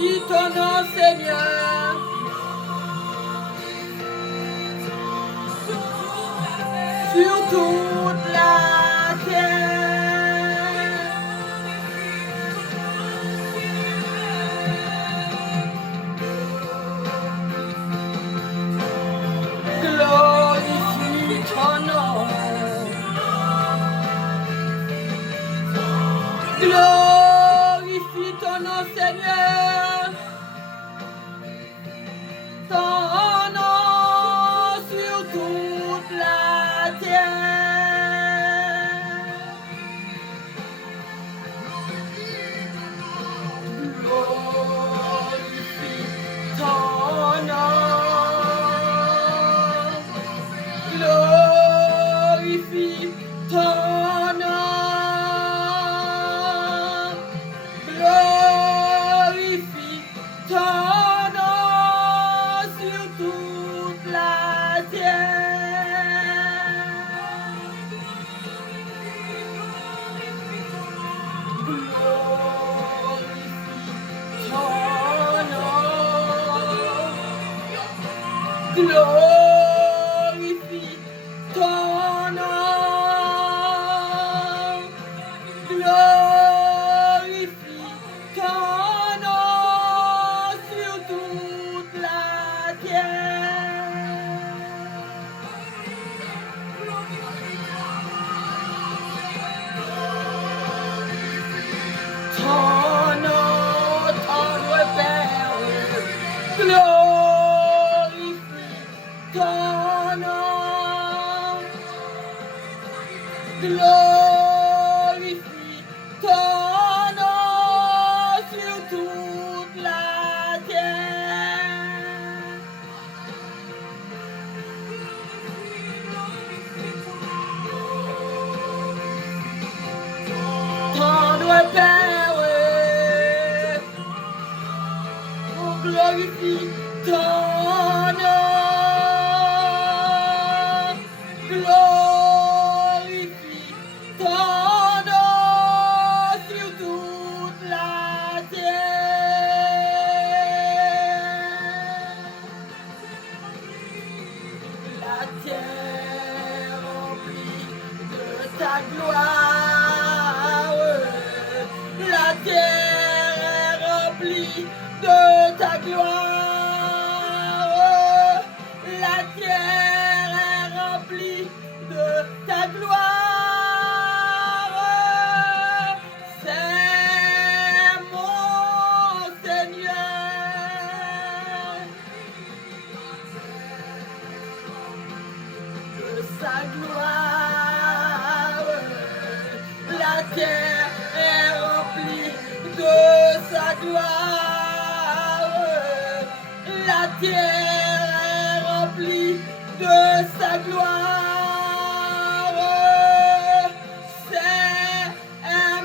Glorifie ton nom, Seigneur. Sur toute la terre. Glorifie ton nom. Glorifie ton nom, Seigneur. Ton nom sur toute la terre. Glorifie ton nom. Glorifie ton nom. Glorifie ton nom sur toute la terre. Glorifie ton nom. Glorifie ton nom. Glorifie ton nom sur toute la terre. Ton nom, tendre Père, glorifie ton nom. Glorifie ton nom sur toute la terre. Tendre Père, on glorifie ton nom. Glorifie ton nom sur toute la terre. La terre remplie de ta gloire. La terre est remplie de ta gloire. La terre est remplie de ta gloire. C'est mon Seigneur. De sa gloire. La terre est remplie de sa gloire. La terre est remplie de sa gloire. C'est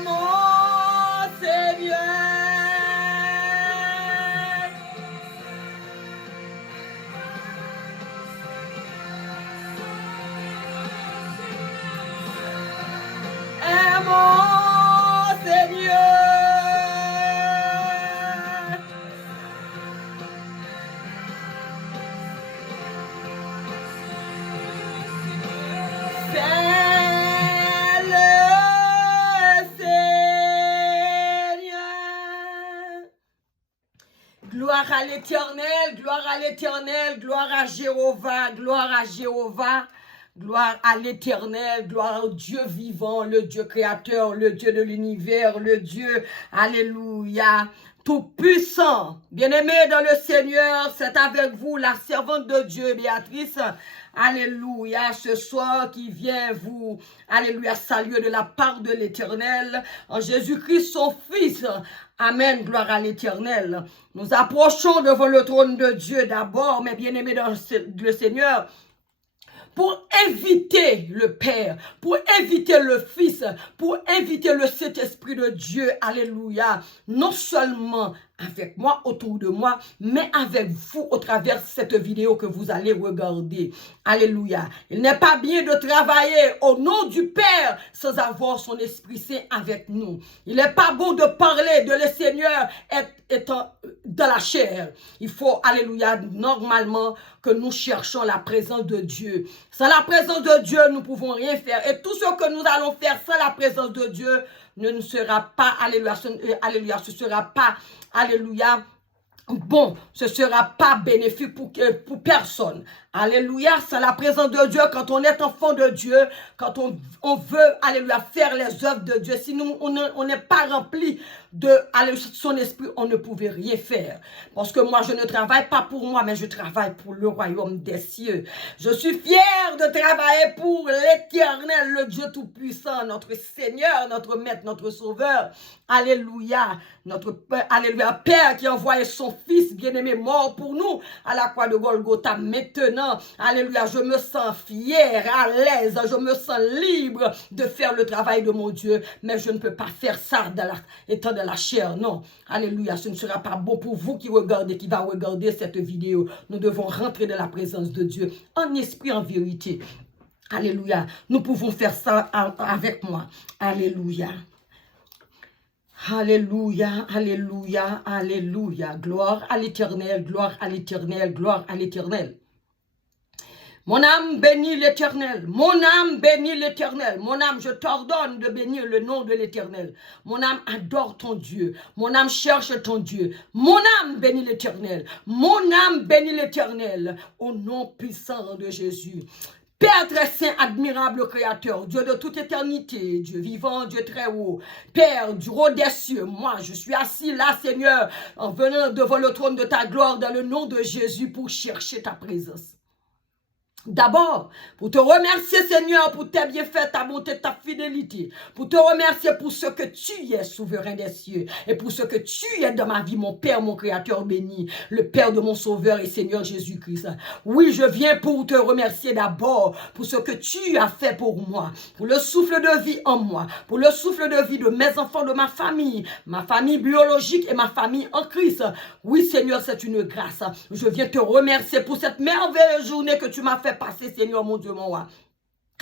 mon Seigneur. Est mon Seigneur. C'est le Seigneur. Gloire à l'Éternel, gloire à l'Éternel, gloire à Jéhovah, gloire à Jéhovah. Gloire à l'Éternel, gloire au Dieu vivant, le Dieu créateur, le Dieu de l'univers, le Dieu, alléluia, tout-puissant. Bien-aimé dans le Seigneur, c'est avec vous la servante de Dieu, Béatrice. Alléluia, ce soir qui vient vous, alléluia, saluer de la part de l'Éternel, en Jésus-Christ son Fils. Amen, gloire à l'Éternel. Nous approchons devant le trône de Dieu d'abord, mes bien-aimés dans le Seigneur, pour inviter le Père, pour inviter le Fils, pour inviter le Saint-Esprit de Dieu, alléluia, non seulement avec moi, autour de moi, mais avec vous au travers de cette vidéo que vous allez regarder. Alléluia. Il n'est pas bien de travailler au nom du Père sans avoir son Esprit Saint avec nous. Il n'est pas bon de parler de le Seigneur étant dans la chair. Il faut, alléluia, normalement que nous cherchons la présence de Dieu. Sans la présence de Dieu, nous ne pouvons rien faire. Et tout ce que nous allons faire sans la présence de Dieu ne sera pas, alléluia, ce sera pas, alléluia, bon, ce ne sera pas bénéfique pour personne. Alléluia, c'est la présence de Dieu quand on est enfant de Dieu, quand on veut, alléluia, faire les œuvres de Dieu. Si nous, on n'est pas rempli de son esprit, on ne pouvait rien faire. Parce que moi, je ne travaille pas pour moi, mais je travaille pour le royaume des cieux. Je suis fier de travailler pour l'Éternel, le Dieu Tout-Puissant, notre Seigneur, notre Maître, notre Sauveur. Alléluia, notre alléluia, Père qui a envoyé son Fils bien-aimé mort pour nous à la croix de Golgotha. Maintenant, alléluia, je me sens fier, à l'aise, je me sens libre de faire le travail de mon Dieu, mais je ne peux pas faire ça étant de la chair, non. Alléluia, ce ne sera pas bon pour vous qui regardez, qui va regarder cette vidéo. Nous devons rentrer dans la présence de Dieu, en esprit, en vérité. Alléluia, nous pouvons faire ça avec moi. Alléluia. Alléluia, alléluia, alléluia. Gloire à l'Éternel, gloire à l'Éternel, gloire à l'Éternel. Mon âme bénit l'Éternel, mon âme bénit l'Éternel, mon âme, je t'ordonne de bénir le nom de l'Éternel. Mon âme adore ton Dieu, mon âme cherche ton Dieu, mon âme bénit l'Éternel, mon âme bénit l'Éternel, au nom puissant de Jésus. Père très saint, admirable Créateur, Dieu de toute éternité, Dieu vivant, Dieu très haut, Père du haut des cieux, moi je suis assis là, Seigneur, en venant devant le trône de ta gloire dans le nom de Jésus pour chercher ta présence. D'abord, pour te remercier, Seigneur, pour tes bienfaits, ta bonté, ta fidélité. Pour te remercier pour ce que tu es, souverain des cieux. Et pour ce que tu es dans ma vie, mon Père, mon Créateur béni. Le Père de mon Sauveur et Seigneur Jésus-Christ. Oui, je viens pour te remercier d'abord pour ce que tu as fait pour moi. Pour le souffle de vie en moi. Pour le souffle de vie de mes enfants, de ma famille biologique et ma famille en Christ. Oui, Seigneur, c'est une grâce. Je viens te remercier pour cette merveilleuse journée que tu m'as fait passer, Seigneur, mon Dieu, mon roi.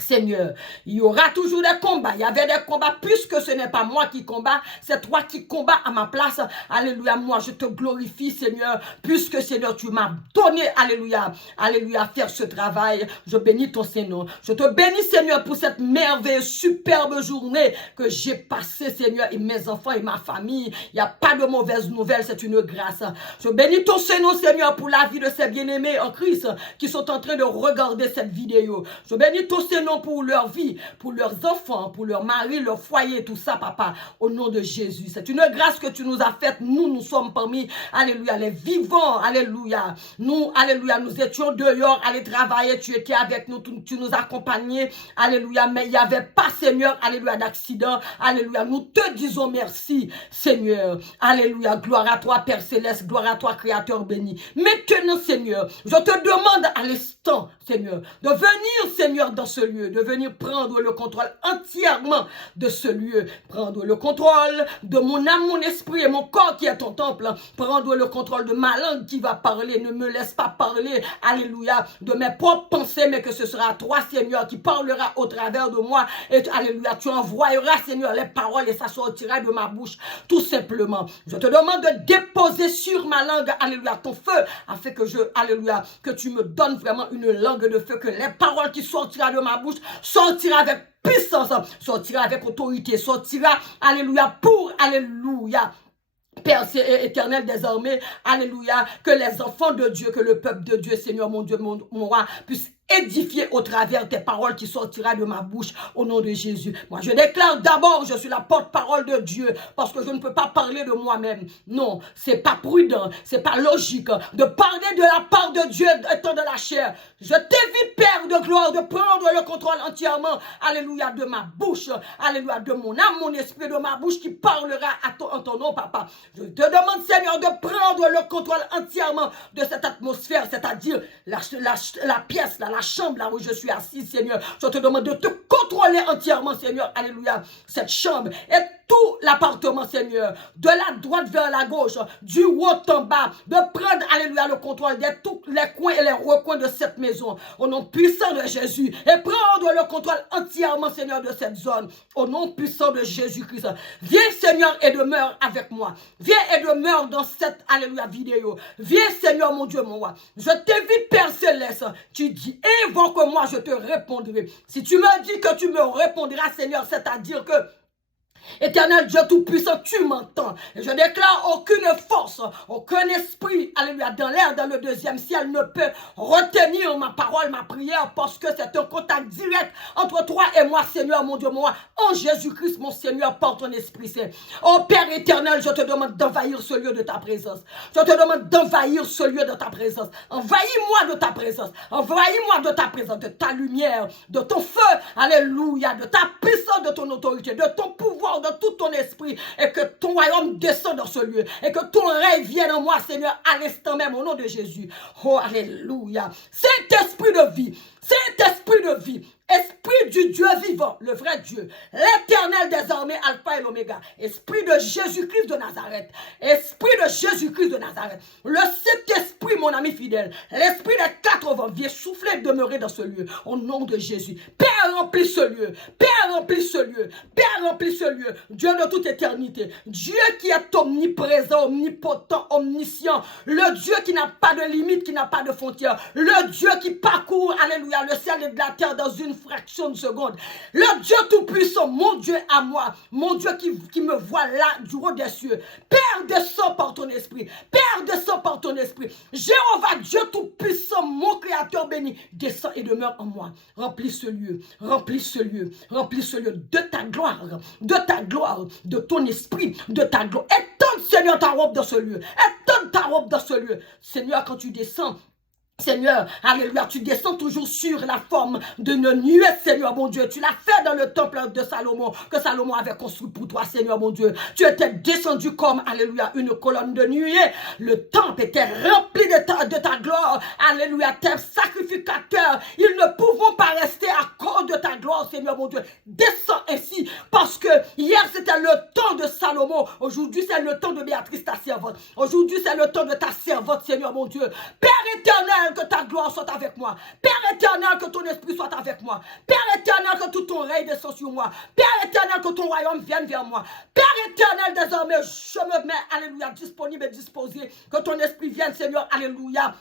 Seigneur, il y aura toujours des combats. Il y avait des combats puisque ce n'est pas moi qui combat, c'est toi qui combats à ma place. Alléluia, moi je te glorifie, Seigneur, puisque Seigneur, tu m'as donné, alléluia, alléluia, faire ce travail. Je bénis ton Seigneur. Je te bénis, Seigneur, pour cette merveilleuse, superbe journée que j'ai passée, Seigneur, et mes enfants et ma famille. Il n'y a pas de mauvaises nouvelles, c'est une grâce. Je bénis ton Seigneur, Seigneur, pour la vie de ces bien-aimés en Christ qui sont en train de regarder cette vidéo. Je bénis ton Seigneur pour leur vie, pour leurs enfants, pour leur mari, leur foyer, tout ça, papa, au nom de Jésus. C'est une grâce que tu nous as faite. Nous sommes parmi, alléluia, les vivants, alléluia. Nous, alléluia, nous étions dehors, aller travailler, tu étais avec nous, tu nous accompagnais, alléluia, mais il n'y avait pas, Seigneur, alléluia, d'accident, alléluia. Nous te disons merci, Seigneur, alléluia, gloire à toi, Père Céleste, gloire à toi, Créateur béni. Maintenant, Seigneur, je te demande à l'instant, Seigneur, de venir, Seigneur, dans ce lieu, de venir prendre le contrôle entièrement de ce lieu, prendre le contrôle de mon âme, mon esprit et mon corps qui est ton temple, prendre le contrôle de ma langue qui va parler, ne me laisse pas parler, alléluia, de mes propres pensées, mais que ce sera toi, Seigneur, qui parlera au travers de moi, et alléluia, tu envoyeras, Seigneur, les paroles et ça sortira de ma bouche, tout simplement. Je te demande de déposer sur ma langue, alléluia, ton feu, afin que alléluia, que tu me donnes vraiment une langue de feu, que les paroles qui sortiront de ma bouche sortira avec puissance, sortira avec autorité, sortira, alléluia, pour, alléluia, Père éternel des armées, alléluia, que les enfants de Dieu, que le peuple de Dieu, Seigneur, mon Dieu, mon roi, puissent édifier au travers des paroles qui sortira de ma bouche au nom de Jésus. Moi, je déclare d'abord, je suis la porte-parole de Dieu parce que je ne peux pas parler de moi-même. Non, c'est pas prudent, c'est pas logique de parler de la part de Dieu étant de la chair. Je t'invite, Père de gloire, de prendre le contrôle entièrement, alléluia, de ma bouche, alléluia, de mon âme, mon esprit, de ma bouche qui parlera en ton nom, papa. Je te demande, Seigneur, de prendre le contrôle entièrement de cette atmosphère, c'est-à-dire la pièce, là, la chambre là où je suis assis, Seigneur. Je te demande de te contrôler entièrement, Seigneur. Alléluia. Cette chambre et tout l'appartement, Seigneur. De la droite vers la gauche, du haut en bas. De prendre, alléluia, le contrôle de tous les coins et les recoins de cette maison. Au nom puissant de Jésus. Et prendre le contrôle entièrement, Seigneur, de cette zone. Au nom puissant de Jésus-Christ. Viens, Seigneur, et demeure avec moi. Viens et demeure dans cette, alléluia, vidéo. Viens, Seigneur, mon Dieu, mon roi. Je t'invite, Père Céleste. Tu dis, invoque-moi, je te répondrai. Si tu me dis que tu me répondras, Seigneur, c'est-à-dire que Éternel Dieu Tout-Puissant, tu m'entends. Et je déclare aucune force, aucun esprit, alléluia, dans l'air, dans le deuxième ciel ne peut retenir ma parole, ma prière, parce que c'est un contact direct entre toi et moi, Seigneur, mon Dieu, moi, en Jésus-Christ, mon Seigneur, par ton Esprit Saint. Oh Père éternel, je te demande d'envahir ce lieu de ta présence. Je te demande d'envahir ce lieu de ta présence. Envahis-moi de ta présence. Envahis-moi de ta présence, de ta lumière, de ton feu, alléluia, de ta puissance, de ton autorité, de ton pouvoir, de tout ton esprit, et que ton royaume descende dans ce lieu, et que ton règne vienne en moi, Seigneur, à l'instant même, au nom de Jésus. Oh, alléluia. Saint-Esprit de vie, Saint-Esprit de vie, Esprit du Dieu vivant, le vrai Dieu, l'éternel des armées, Alpha et l'Oméga, Esprit de Jésus-Christ de Nazareth, Esprit de Jésus-Christ de Nazareth, le Saint-Esprit, mon ami fidèle, l'Esprit des 4 vents, viens souffler et demeurer dans ce lieu, au nom de Jésus. Père, remplis ce lieu, Père, remplis ce lieu, Père, remplis ce lieu, Dieu de toute éternité, Dieu qui est omniprésent, omnipotent, omniscient, le Dieu qui n'a pas de limite, qui n'a pas de frontières, le Dieu qui parcourt, alléluia, le ciel et de la terre dans une fraction de seconde. Le Dieu tout-puissant, mon Dieu à moi, mon Dieu qui me voit là du haut des cieux. Père, descends par ton esprit. Père, descends par ton esprit. Jéhovah, Dieu tout-puissant, mon créateur béni, descends et demeure en moi. Remplis ce lieu, remplis ce lieu, remplis ce lieu de ta gloire, de ton esprit, de ta gloire. Étends, Seigneur, ta robe dans ce lieu. Étends ta robe dans ce lieu. Seigneur, quand tu descends, Seigneur, alléluia, tu descends toujours sur la forme d'une nuée, Seigneur, mon Dieu. Tu l'as fait dans le temple de Salomon, que Salomon avait construit pour toi, Seigneur, mon Dieu. Tu étais descendu comme, alléluia, une colonne de nuée. Le temple était rempli de ta gloire, alléluia, tes sacrificateurs. Ils ne pourront pas rester à cause de ta gloire, Seigneur, mon Dieu. Descends ainsi, parce que hier, c'était le temps de Salomon. Aujourd'hui, c'est le temps de Béatrice, ta servante. Aujourd'hui, c'est le temps de ta servante, Seigneur, mon Dieu. Père éternel, que ta gloire soit avec moi. Père éternel, que ton esprit soit avec moi. Père éternel, que tout ton règne descende sur moi. Père éternel, que ton royaume vienne vers moi. Père éternel, désormais, je me mets, alléluia, disponible et disposé. Que ton esprit vienne, Seigneur, alléluia.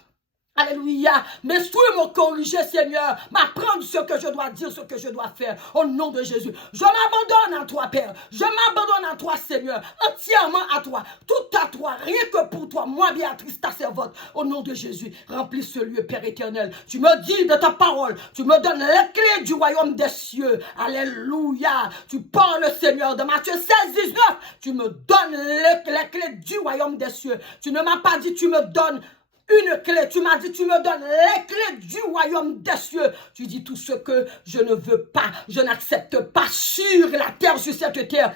Alléluia, m'instruis, corriger, Seigneur, m'apprendre ce que je dois dire, ce que je dois faire, au nom de Jésus. Je m'abandonne à toi, Père, je m'abandonne à toi, Seigneur, entièrement à toi, tout à toi, rien que pour toi, moi, Béatrice, ta servante, au nom de Jésus. Remplis ce lieu, Père éternel. Tu me dis de ta parole, tu me donnes les clés du royaume des cieux. Alléluia, tu parles, Seigneur, de Matthieu 16, 19, tu me donnes les clés du royaume des cieux. Tu ne m'as pas dit, tu me donnes une clé, tu m'as dit, tu me donnes les clés du royaume des cieux. Tu dis tout ce que je ne veux pas, je n'accepte pas sur la terre, sur cette terre.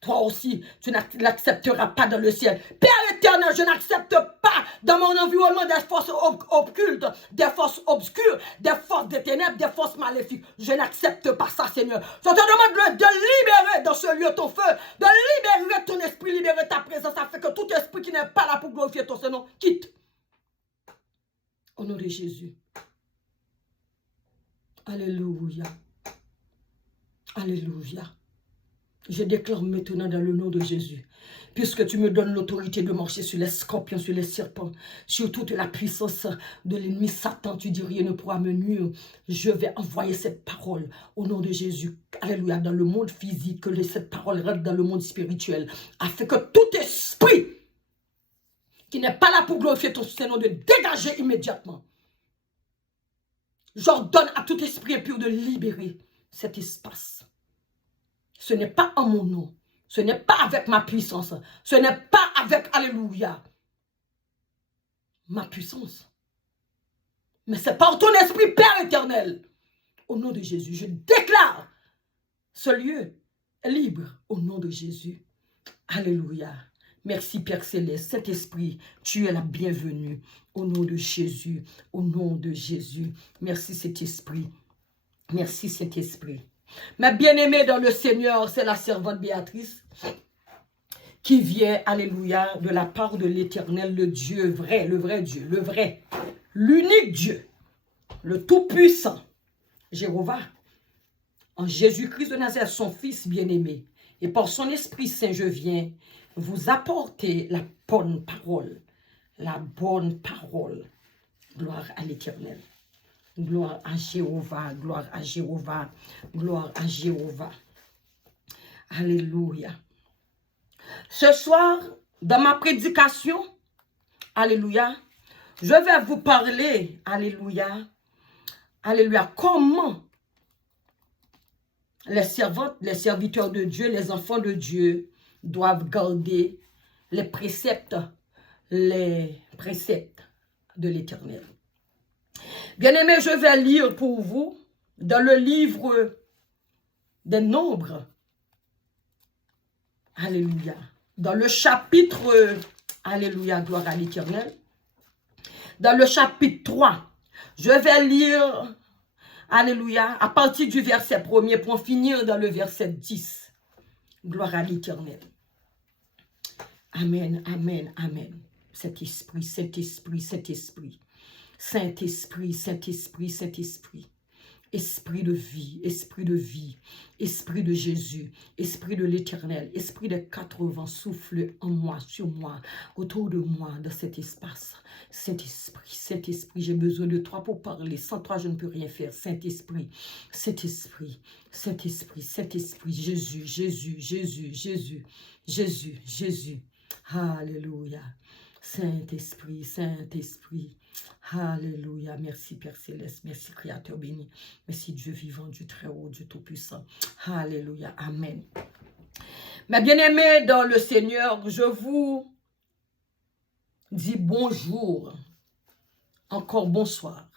Toi aussi, tu n'accepteras pas dans le ciel. Père éternel, je n'accepte pas dans mon environnement des forces occultes, des forces obscures, des forces des ténèbres, des forces maléfiques. Je n'accepte pas ça, Seigneur. Je te demande de libérer dans ce lieu ton feu, de libérer ton esprit, libérer ta présence, afin que tout esprit qui n'est pas là pour glorifier ton Seigneur quitte. Au nom de Jésus. Alléluia. Alléluia. Je déclare maintenant dans le nom de Jésus, puisque tu me donnes l'autorité de marcher sur les scorpions, sur les serpents, sur toute la puissance de l'ennemi Satan, tu dis rien ne pourra me nuire. Je vais envoyer cette parole au nom de Jésus. Alléluia. Dans le monde physique, que cette parole rentre dans le monde spirituel, afin que tout esprit qui n'est pas là pour glorifier ton Seigneur, de dégager immédiatement. J'ordonne à tout esprit impur de libérer cet espace. Ce n'est pas en mon nom. Ce n'est pas avec ma puissance. Ce n'est pas avec, alléluia, ma puissance. Mais c'est par ton esprit, Père éternel. Au nom de Jésus, je déclare ce lieu libre au nom de Jésus. Alléluia. Merci Père Céleste. Saint-Esprit, tu es la bienvenue. Au nom de Jésus. Au nom de Jésus. Merci Saint-Esprit. Merci Saint-Esprit. Ma bien-aimée dans le Seigneur, c'est la servante Béatrice qui vient, alléluia, de la part de l'Éternel, le Dieu vrai, le vrai Dieu, le vrai, l'unique Dieu, le Tout-Puissant, Jéhovah, en Jésus-Christ de Nazareth, son Fils bien-aimé. Et par son Esprit Saint, je viens vous apporter la bonne parole. La bonne parole. Gloire à l'Éternel. Gloire à Jéhovah, gloire à Jéhovah, gloire à Jéhovah. Alléluia. Ce soir, dans ma prédication, alléluia, je vais vous parler, alléluia, alléluia, comment les servantes, les serviteurs de Dieu, les enfants de Dieu doivent garder les préceptes de l'Éternel. Bien-aimés, je vais lire pour vous dans le livre des Nombres. Alléluia. Dans le chapitre, alléluia, gloire à l'Éternel. Dans le chapitre 3, je vais lire, alléluia, à partir du verset 1er pour finir dans le verset 10. Gloire à l'Éternel. Amen, amen, amen. Saint-Esprit, Saint-Esprit, Saint-Esprit. Saint-Esprit, Saint-Esprit, Saint-Esprit. Esprit de vie, Esprit de vie, Esprit de Jésus, Esprit de l'Éternel, Esprit des 4 vents, souffle en moi, sur moi, autour de moi, dans cet espace. Saint-Esprit, Saint-Esprit, j'ai besoin de toi pour parler. Sans toi, je ne peux rien faire. Saint-Esprit, Saint-Esprit, Saint-Esprit, Saint-Esprit, Jésus, Jésus, Jésus, Jésus, Jésus, Jésus. Alléluia. Saint-Esprit, Saint-Esprit. Alléluia. Merci Père Céleste. Merci Créateur béni. Merci Dieu vivant, Dieu très haut, Dieu tout-puissant. Alléluia. Amen. Mes bien-aimés dans le Seigneur, je vous dis bonjour. Encore bonsoir.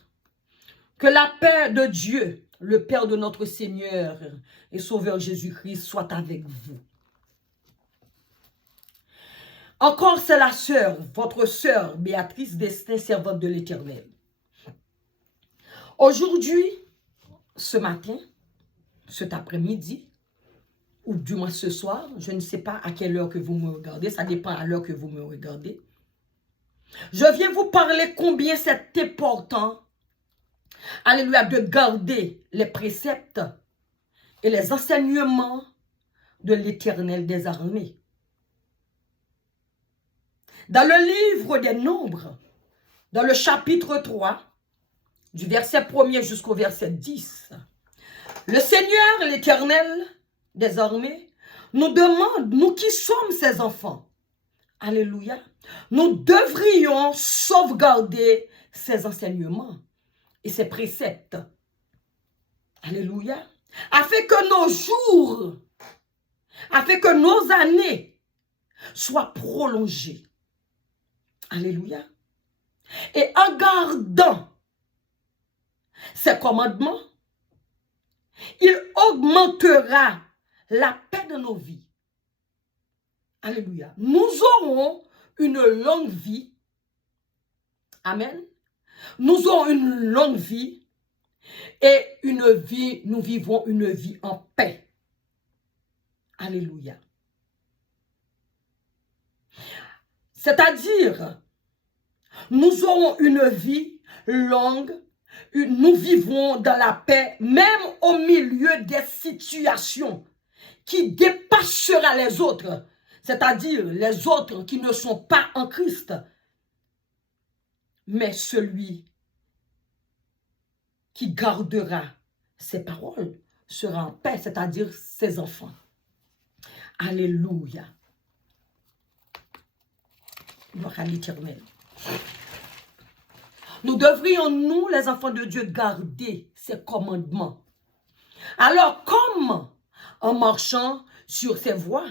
Que la paix de Dieu, le Père de notre Seigneur et Sauveur Jésus-Christ, soit avec vous. Encore, c'est la sœur, votre sœur Béatrice Destin, servante de l'Éternel. Aujourd'hui, ce matin, cet après-midi, ou du moins ce soir, je ne sais pas à quelle heure que vous me regardez, ça dépend à l'heure que vous me regardez. Je viens vous parler combien c'est important, alléluia, de garder les préceptes et les enseignements de l'Éternel des armées. Dans le livre des Nombres, dans le chapitre 3, du verset 1er jusqu'au verset 10, le Seigneur, l'Éternel des armées, nous demande, nous qui sommes ses enfants, alléluia, nous devrions sauvegarder ses enseignements et ses préceptes, alléluia, afin que nos jours, afin que nos années soient prolongées. Alléluia. Et en gardant ces commandements, il augmentera la paix de nos vies. Alléluia. Nous aurons une longue vie. Amen. Nous aurons une longue vie et nous vivons une vie en paix. Alléluia. C'est-à-dire, nous aurons une vie longue, nous vivrons dans la paix, même au milieu des situations qui dépassera les autres, c'est-à-dire les autres qui ne sont pas en Christ, mais celui qui gardera ses paroles sera en paix, c'est-à-dire ses enfants. Alléluia. Gloire à l'Éternel. Nous devrions, nous, les enfants de Dieu, garder ses commandements. Alors, comme en marchant sur ses voies,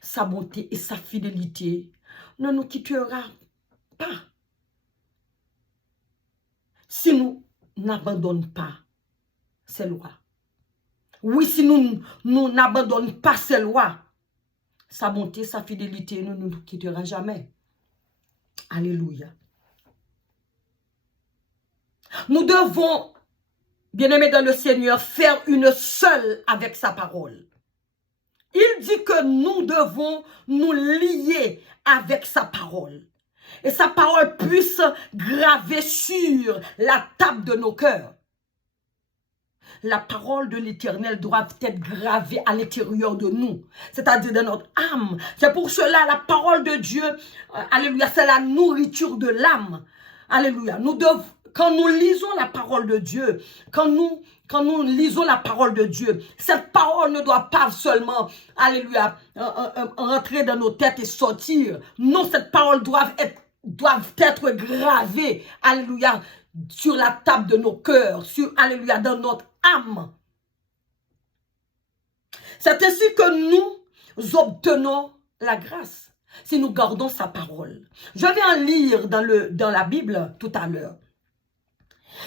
sa bonté et sa fidélité ne nous quittera pas si nous n'abandonnons pas ses lois. Oui, si nous n'abandonnons pas ses lois, Sa bonté, sa fidélité ne nous quittera jamais. Alléluia. Nous devons, bien-aimés dans le Seigneur, faire une seule avec sa parole. Il dit que nous devons nous lier avec sa parole. Et sa parole puisse graver sur la table de nos cœurs. La parole de l'Éternel doit être gravée à l'intérieur de nous, c'est-à-dire dans notre âme. C'est pour cela la parole de Dieu, alléluia, c'est la nourriture de l'âme. Alléluia. Quand nous lisons la parole de Dieu, quand nous lisons la parole de Dieu, cette parole ne doit pas seulement, alléluia, rentrer dans nos têtes et sortir. Non, cette parole doit être gravée, alléluia, sur la table de nos cœurs, alléluia, dans notre âme. C'est ainsi que nous obtenons la grâce, si nous gardons sa parole. Je vais en lire dans la Bible tout à l'heure.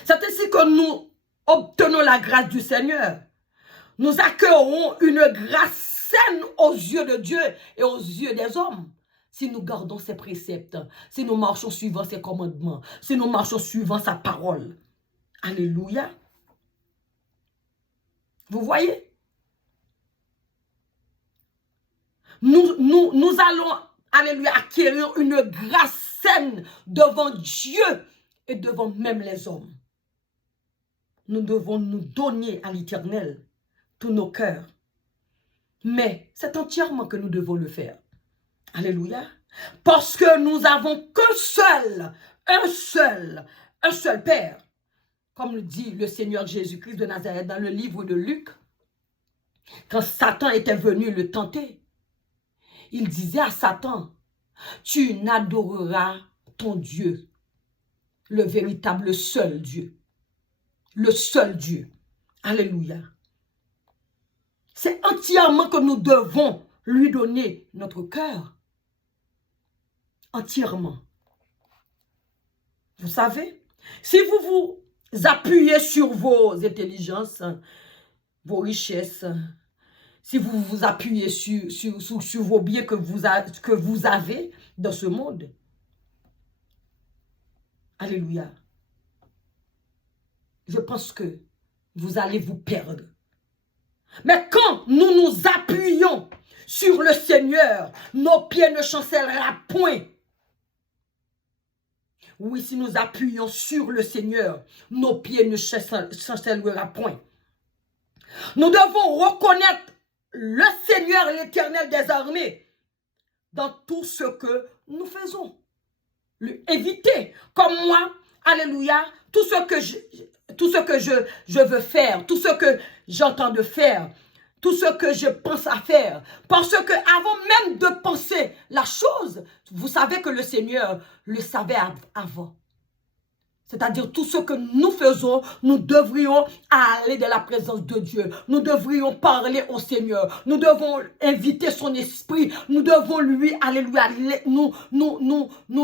C'est ainsi que nous obtenons la grâce du Seigneur. Nous accueillerons une grâce saine aux yeux de Dieu et aux yeux des hommes. Si nous gardons ses préceptes, si nous marchons suivant ses commandements, si nous marchons suivant sa parole. Alléluia. Vous voyez? Nous allons, alléluia, acquérir une grâce saine devant Dieu et devant même les hommes. Nous devons nous donner à l'Éternel tous nos cœurs. Mais c'est entièrement que nous devons le faire. Alléluia. Parce que nous avons un seul Père. Comme le dit le Seigneur Jésus-Christ de Nazareth dans le livre de Luc. Quand Satan était venu le tenter, il disait à Satan, tu n'adoreras ton Dieu, le véritable seul Dieu. Le seul Dieu. Alléluia. C'est entièrement que nous devons lui donner notre cœur. Entièrement. Vous savez, si vous vous appuyez sur vos intelligences, vos richesses, si vous vous appuyez sur vos biens que vous avez dans ce monde, alléluia, je pense que vous allez vous perdre. Mais quand nous nous appuyons sur le Seigneur, nos pieds ne chancelleront point. Oui, si nous appuyons sur le Seigneur, nos pieds ne chancelleront point. Nous devons reconnaître le Seigneur, l'Éternel des armées, dans tout ce que nous faisons. Éviter, comme moi, alléluia, tout ce que je veux faire, tout ce que j'entends de faire, tout ce que je pense à faire. Parce que avant même de penser la chose, vous savez que le Seigneur le savait avant. C'est-à-dire tout ce que nous faisons, nous devrions aller dans la présence de Dieu. Nous devrions parler au Seigneur. Nous devons inviter son esprit. Nous devons lui, alléluia, nous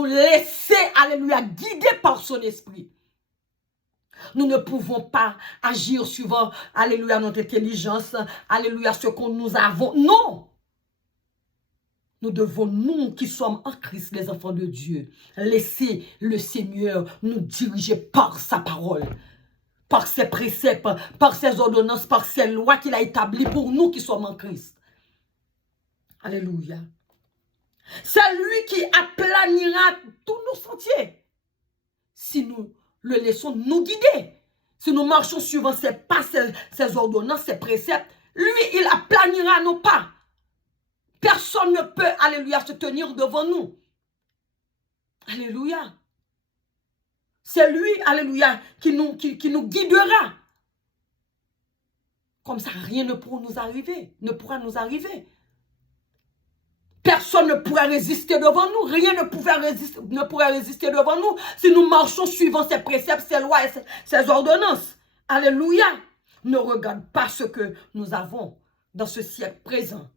laisser, alléluia, guider par son esprit. Nous ne pouvons pas agir suivant, alléluia, notre intelligence, alléluia, ce que nous avons. Non! Nous devons, nous qui sommes en Christ, les enfants de Dieu, laisser le Seigneur nous diriger par sa parole, par ses préceptes, par ses ordonnances, par ses lois qu'il a établies pour nous qui sommes en Christ. Alléluia. C'est lui qui aplanira tous nos sentiers. Si nous le laissons nous guider, si nous marchons suivant ses pas, ses ordonnances, ses préceptes, lui, il aplanira nos pas. Personne ne peut, alléluia, se tenir devant nous. Alléluia. C'est lui, alléluia, qui nous guidera. Comme ça, rien ne pourra nous arriver. Personne ne pourra résister devant nous. Rien ne pourra résister devant nous si nous marchons suivant ses préceptes, ses lois et ses ordonnances. Alléluia. Ne regarde pas ce que nous avons dans ce siècle présent.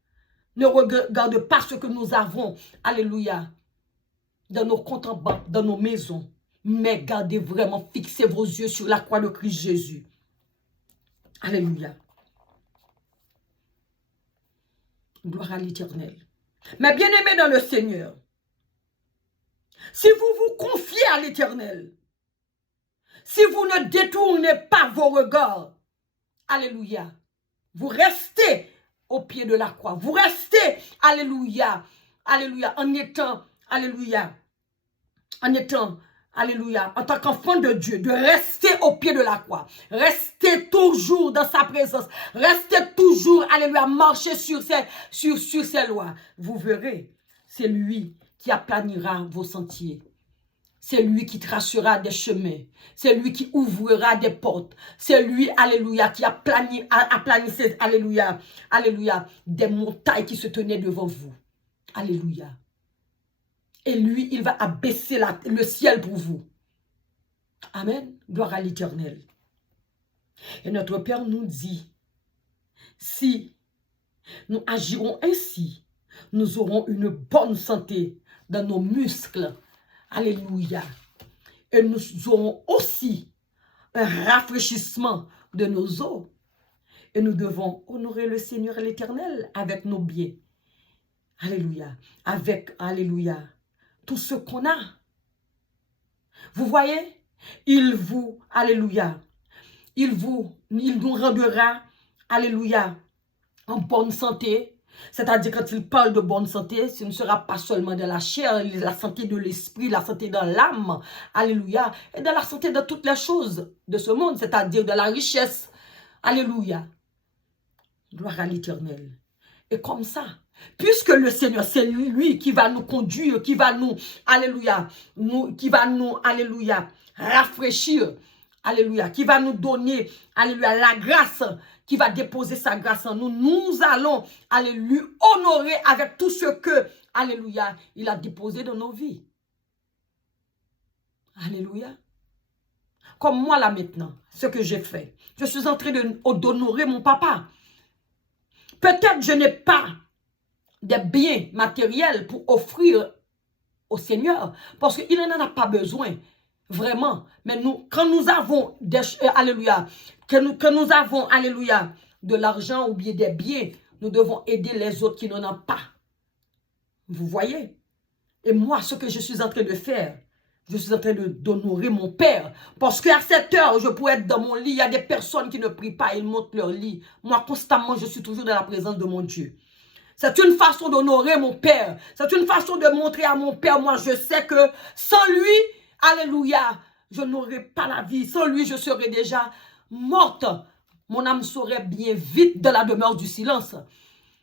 Ne regarde pas ce que nous avons, alléluia, dans nos comptes en banque, dans nos maisons. Mais gardez vraiment, fixez vos yeux sur la croix de Christ Jésus. Alléluia. Gloire à l'Éternel. Mais bien aimé dans le Seigneur, si vous vous confiez à l'Éternel, si vous ne détournez pas vos regards, alléluia, vous restez au pied de la croix. Vous restez, alléluia, alléluia, en étant, alléluia, alléluia, en tant qu'enfant de Dieu, de rester au pied de la croix. Restez toujours dans sa présence. Restez toujours, alléluia, marcher sur ses lois. Vous verrez, c'est lui qui aplanira vos sentiers. C'est lui qui tracera des chemins. C'est lui qui ouvrira des portes. C'est lui, alléluia, qui aplanissé, alléluia, alléluia, des montagnes qui se tenaient devant vous. Alléluia. Et lui, il va abaisser le ciel pour vous. Amen. Gloire à l'Éternel. Et notre Père nous dit, si nous agirons ainsi, nous aurons une bonne santé dans nos muscles. Alléluia. Et nous aurons aussi un rafraîchissement de nos os. Et nous devons honorer le Seigneur et l'Éternel avec nos biens. Alléluia. Avec, alléluia, tout ce qu'on a. Vous voyez, alléluia, il nous rendra, alléluia, en bonne santé. C'est-à-dire, quand il parle de bonne santé, ce ne sera pas seulement de la chair, la santé de l'esprit, la santé dans l'âme, alléluia, et de la santé de toutes les choses de ce monde, c'est-à-dire de la richesse, alléluia. Gloire à l'Éternel. Et comme ça, puisque le Seigneur, c'est lui qui va nous conduire, qui va nous, alléluia, alléluia, rafraîchir, alléluia, qui va nous donner, alléluia, la grâce, qui va déposer sa grâce en nous. Nous allons aller lui honorer avec tout ce que, alléluia, il a déposé dans nos vies. Alléluia. Comme moi là maintenant, ce que j'ai fait, je suis en train d'honorer mon papa. Peut-être je n'ai pas des biens matériels pour offrir au Seigneur, parce qu'il n'en a pas besoin, vraiment. Mais nous, quand nous avons, alléluia, que nous avons, alléluia, de l'argent ou bien des biens, nous devons aider les autres qui n'en ont pas. Vous voyez? Et moi, ce que je suis en train de faire, je suis en train d'honorer mon Père. Parce qu'à cette heure, je pourrais être dans mon lit. Il y a des personnes qui ne prient pas, ils montent leur lit. Moi, constamment, je suis toujours dans la présence de mon Dieu. C'est une façon d'honorer mon Père. C'est une façon de montrer à mon Père, moi, je sais que sans lui, alléluia, je n'aurais pas la vie. Sans lui, je serais déjà morte. Mon âme serait bien vite dans la demeure du silence.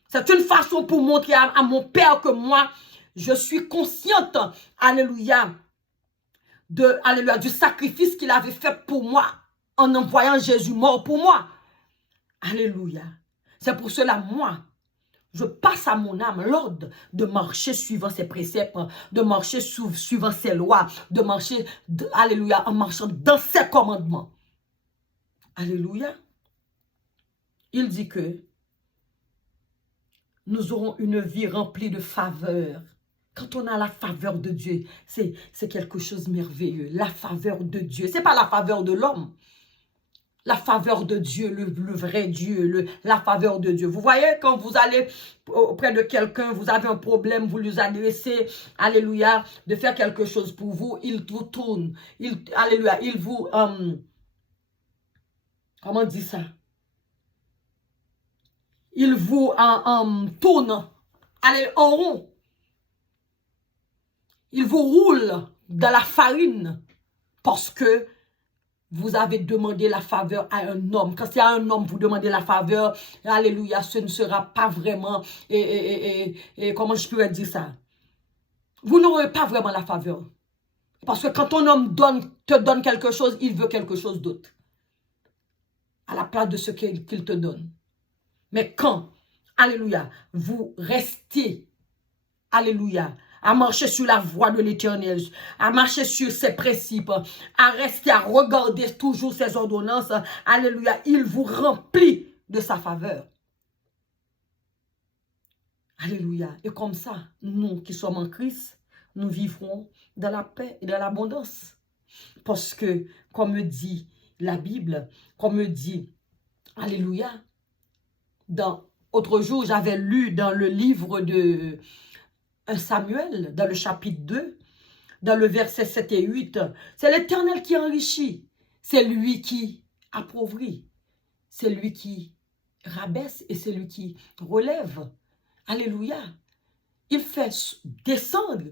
C'est une façon pour montrer à mon Père que moi, je suis consciente, alléluia, alléluia, du sacrifice qu'il avait fait pour moi en envoyant Jésus mort pour moi. Alléluia. C'est pour cela, moi, je passe à mon âme l'ordre de marcher suivant ses préceptes, de marcher suivant ses lois, de marcher, alléluia, en marchant dans ses commandements. Alléluia. Il dit que nous aurons une vie remplie de faveur. Quand on a la faveur de Dieu, c'est quelque chose de merveilleux. La faveur de Dieu. Ce n'est pas la faveur de l'homme. La faveur de Dieu, le vrai Dieu, la faveur de Dieu. Vous voyez, quand vous allez auprès de quelqu'un, vous avez un problème, vous lui adressez, alléluia, de faire quelque chose pour vous, il vous tourne. Alléluia, il vous, comment on dit ça? Il vous tourne, allez, en rond. Il vous roule dans la farine parce que vous avez demandé la faveur à un homme. Quand c'est à un homme, vous demandez la faveur, alléluia, ce ne sera pas vraiment, comment je pourrais dire ça? Vous n'aurez pas vraiment la faveur. Parce que quand ton homme te donne quelque chose, il veut quelque chose d'autre. À la place de ce qu'il te donne. Mais quand, alléluia, vous restez, alléluia, à marcher sur la voie de l'Éternel, à marcher sur ses principes, à rester, à regarder toujours ses ordonnances, alléluia, il vous remplit de sa faveur. Alléluia. Et comme ça, nous qui sommes en Christ, nous vivrons dans la paix et dans l'abondance. Parce que, comme dit la Bible, comme dit, alléluia, autre jour, j'avais lu dans le livre de 1 Samuel, dans le chapitre 2, dans le verset 7 et 8, c'est l'Éternel qui enrichit. C'est lui qui appauvrit. C'est lui qui rabaisse et c'est lui qui relève. Alléluia. Il fait descendre,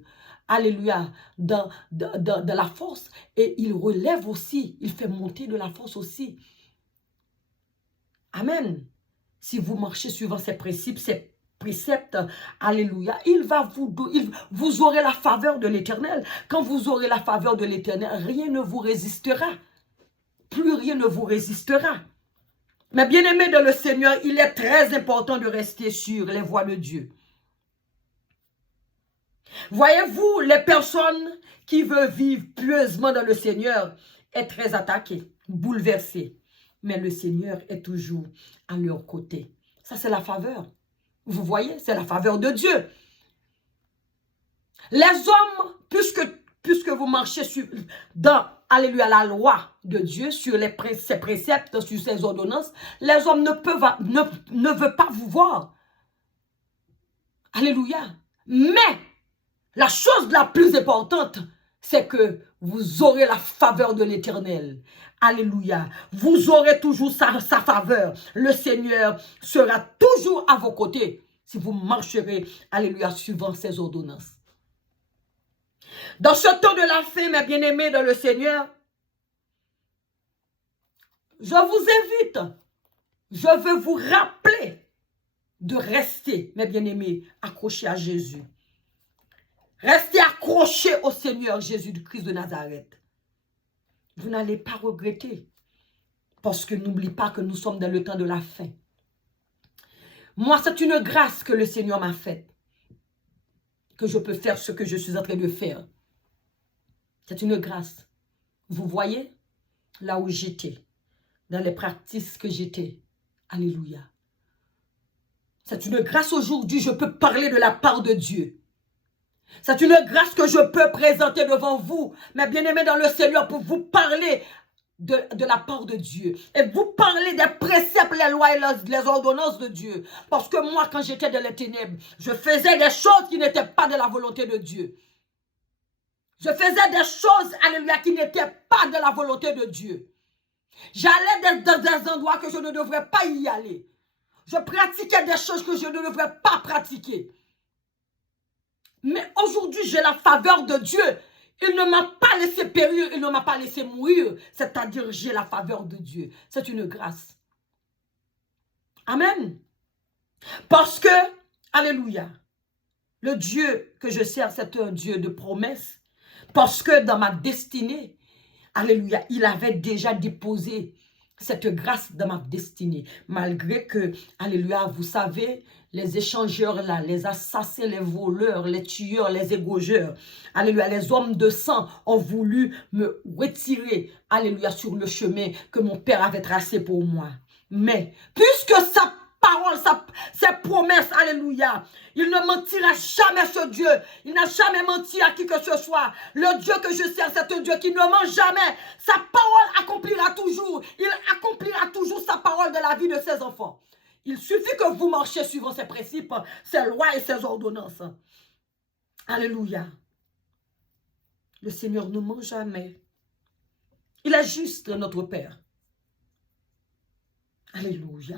alléluia, dans la force et il relève aussi. Il fait monter de la force aussi. Amen. Si vous marchez suivant ces principes, ces préceptes, alléluia, vous aurez la faveur de l'Éternel. Quand vous aurez la faveur de l'Éternel, rien ne vous résistera. Plus rien ne vous résistera. Mais bien aimé dans le Seigneur, il est très important de rester sur les voies de Dieu. Voyez-vous, les personnes qui veulent vivre pieusement dans le Seigneur est très attaquées, bouleversées. Mais le Seigneur est toujours à leur côté. Ça, c'est la faveur. Vous voyez, c'est la faveur de Dieu. Les hommes, puisque vous marchez dans, alléluia, la loi de Dieu, sur ses préceptes, sur ses ordonnances, les hommes ne veulent pas vous voir. Alléluia. Mais, la chose la plus importante, c'est que vous aurez la faveur de l'Éternel. Alléluia. Vous aurez toujours sa faveur. Le Seigneur sera toujours à vos côtés si vous marcherez, alléluia, suivant ses ordonnances. Dans ce temps de la fin, mes bien-aimés dans le Seigneur, je vous invite, je veux vous rappeler de rester, mes bien-aimés, accrochés à Jésus. Restez accrochés au Seigneur Jésus-Christ de Nazareth. Vous n'allez pas regretter. Parce que n'oublie pas que nous sommes dans le temps de la fin. Moi, c'est une grâce que le Seigneur m'a faite. Que je peux faire ce que je suis en train de faire. C'est une grâce. Vous voyez, là où j'étais, dans les pratiques que j'étais. Alléluia. C'est une grâce aujourd'hui, je peux parler de la part de Dieu. C'est une grâce que je peux présenter devant vous, mes bien-aimés dans le Seigneur, pour vous parler de la part de Dieu. Et vous parler des préceptes, les lois et les ordonnances de Dieu. Parce que moi, quand j'étais dans les ténèbres, je faisais des choses qui n'étaient pas de la volonté de Dieu. Je faisais des choses, alléluia, qui n'étaient pas de la volonté de Dieu. J'allais dans des endroits que je ne devrais pas y aller. Je pratiquais des choses que je ne devrais pas pratiquer. Mais aujourd'hui, j'ai la faveur de Dieu. Il ne m'a pas laissé périr, il ne m'a pas laissé mourir. C'est-à-dire, j'ai la faveur de Dieu. C'est une grâce. Amen. Parce que, alléluia, le Dieu que je sers, c'est un Dieu de promesses. Parce que dans ma destinée, alléluia, il avait déjà déposé cette grâce dans ma destinée. Malgré que, alléluia, vous savez, les échangeurs là, les assassins, les voleurs, les tueurs, les égorgeurs, alléluia, les hommes de sang ont voulu me retirer, alléluia, sur le chemin que mon Père avait tracé pour moi. Mais, puisque sa parole, ses promesses, alléluia, il ne mentira jamais ce Dieu. Il n'a jamais menti à qui que ce soit. Le Dieu que je sers, c'est un Dieu qui ne ment jamais. Sa parole accomplira toujours. Il accomplira toujours sa parole dans la vie de ses enfants. Il suffit que vous marchiez suivant ses principes, ses lois et ses ordonnances. Alléluia. Le Seigneur ne ment jamais. Il est juste, notre Père. Alléluia.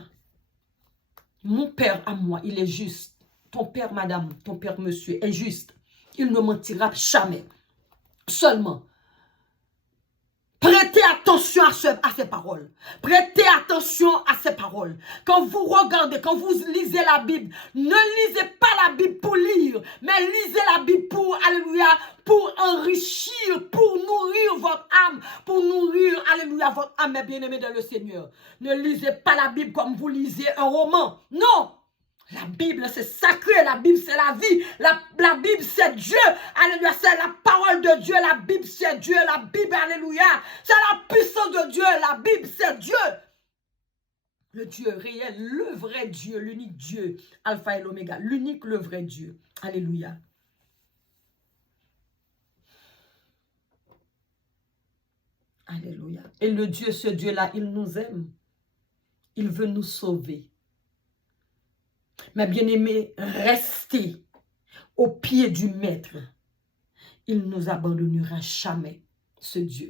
Mon Père à moi, il est juste. Ton Père, madame, ton Père, monsieur, est juste. Il ne mentira jamais. Seulement, prêtez attention à ces paroles. Prêtez attention à ces paroles. Quand vous regardez, quand vous lisez la Bible, ne lisez pas la Bible pour lire, mais lisez la Bible pour, alléluia, pour enrichir, pour nourrir votre âme, pour nourrir, alléluia, votre âme, mes bien-aimés dans le Seigneur. Ne lisez pas la Bible comme vous lisez un roman. Non! La Bible, c'est sacré. La Bible, c'est la vie. La Bible, c'est Dieu. Alléluia. C'est la parole de Dieu. La Bible, c'est Dieu. La Bible, alléluia. C'est la puissance de Dieu. La Bible, c'est Dieu. Le Dieu réel, le vrai Dieu, l'unique Dieu. Alpha et l'Oméga. L'unique, le vrai Dieu. Alléluia. Alléluia. Et le Dieu, ce Dieu-là, il nous aime. Il veut nous sauver. Mais bien-aimés, restez. au pied du Maître. Il ne nous abandonnera jamais, ce Dieu.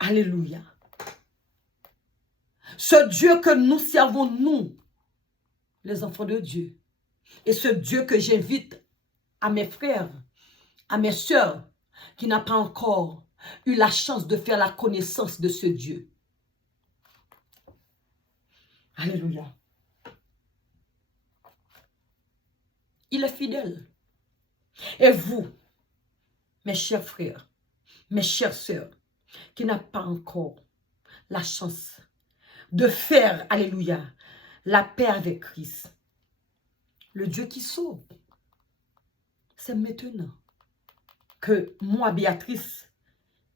Alléluia. Ce Dieu que nous servons, nous, les enfants de Dieu. Et ce Dieu que j'invite à mes frères, à mes sœurs, qui n'ont pas encore eu la chance de faire la connaissance de ce Dieu. Alléluia. Il est fidèle. Et vous, mes chers frères, mes chères sœurs, qui n'ont pas encore la chance de faire, alléluia, la paix avec Christ, le Dieu qui sauve, c'est maintenant que moi, Béatrice,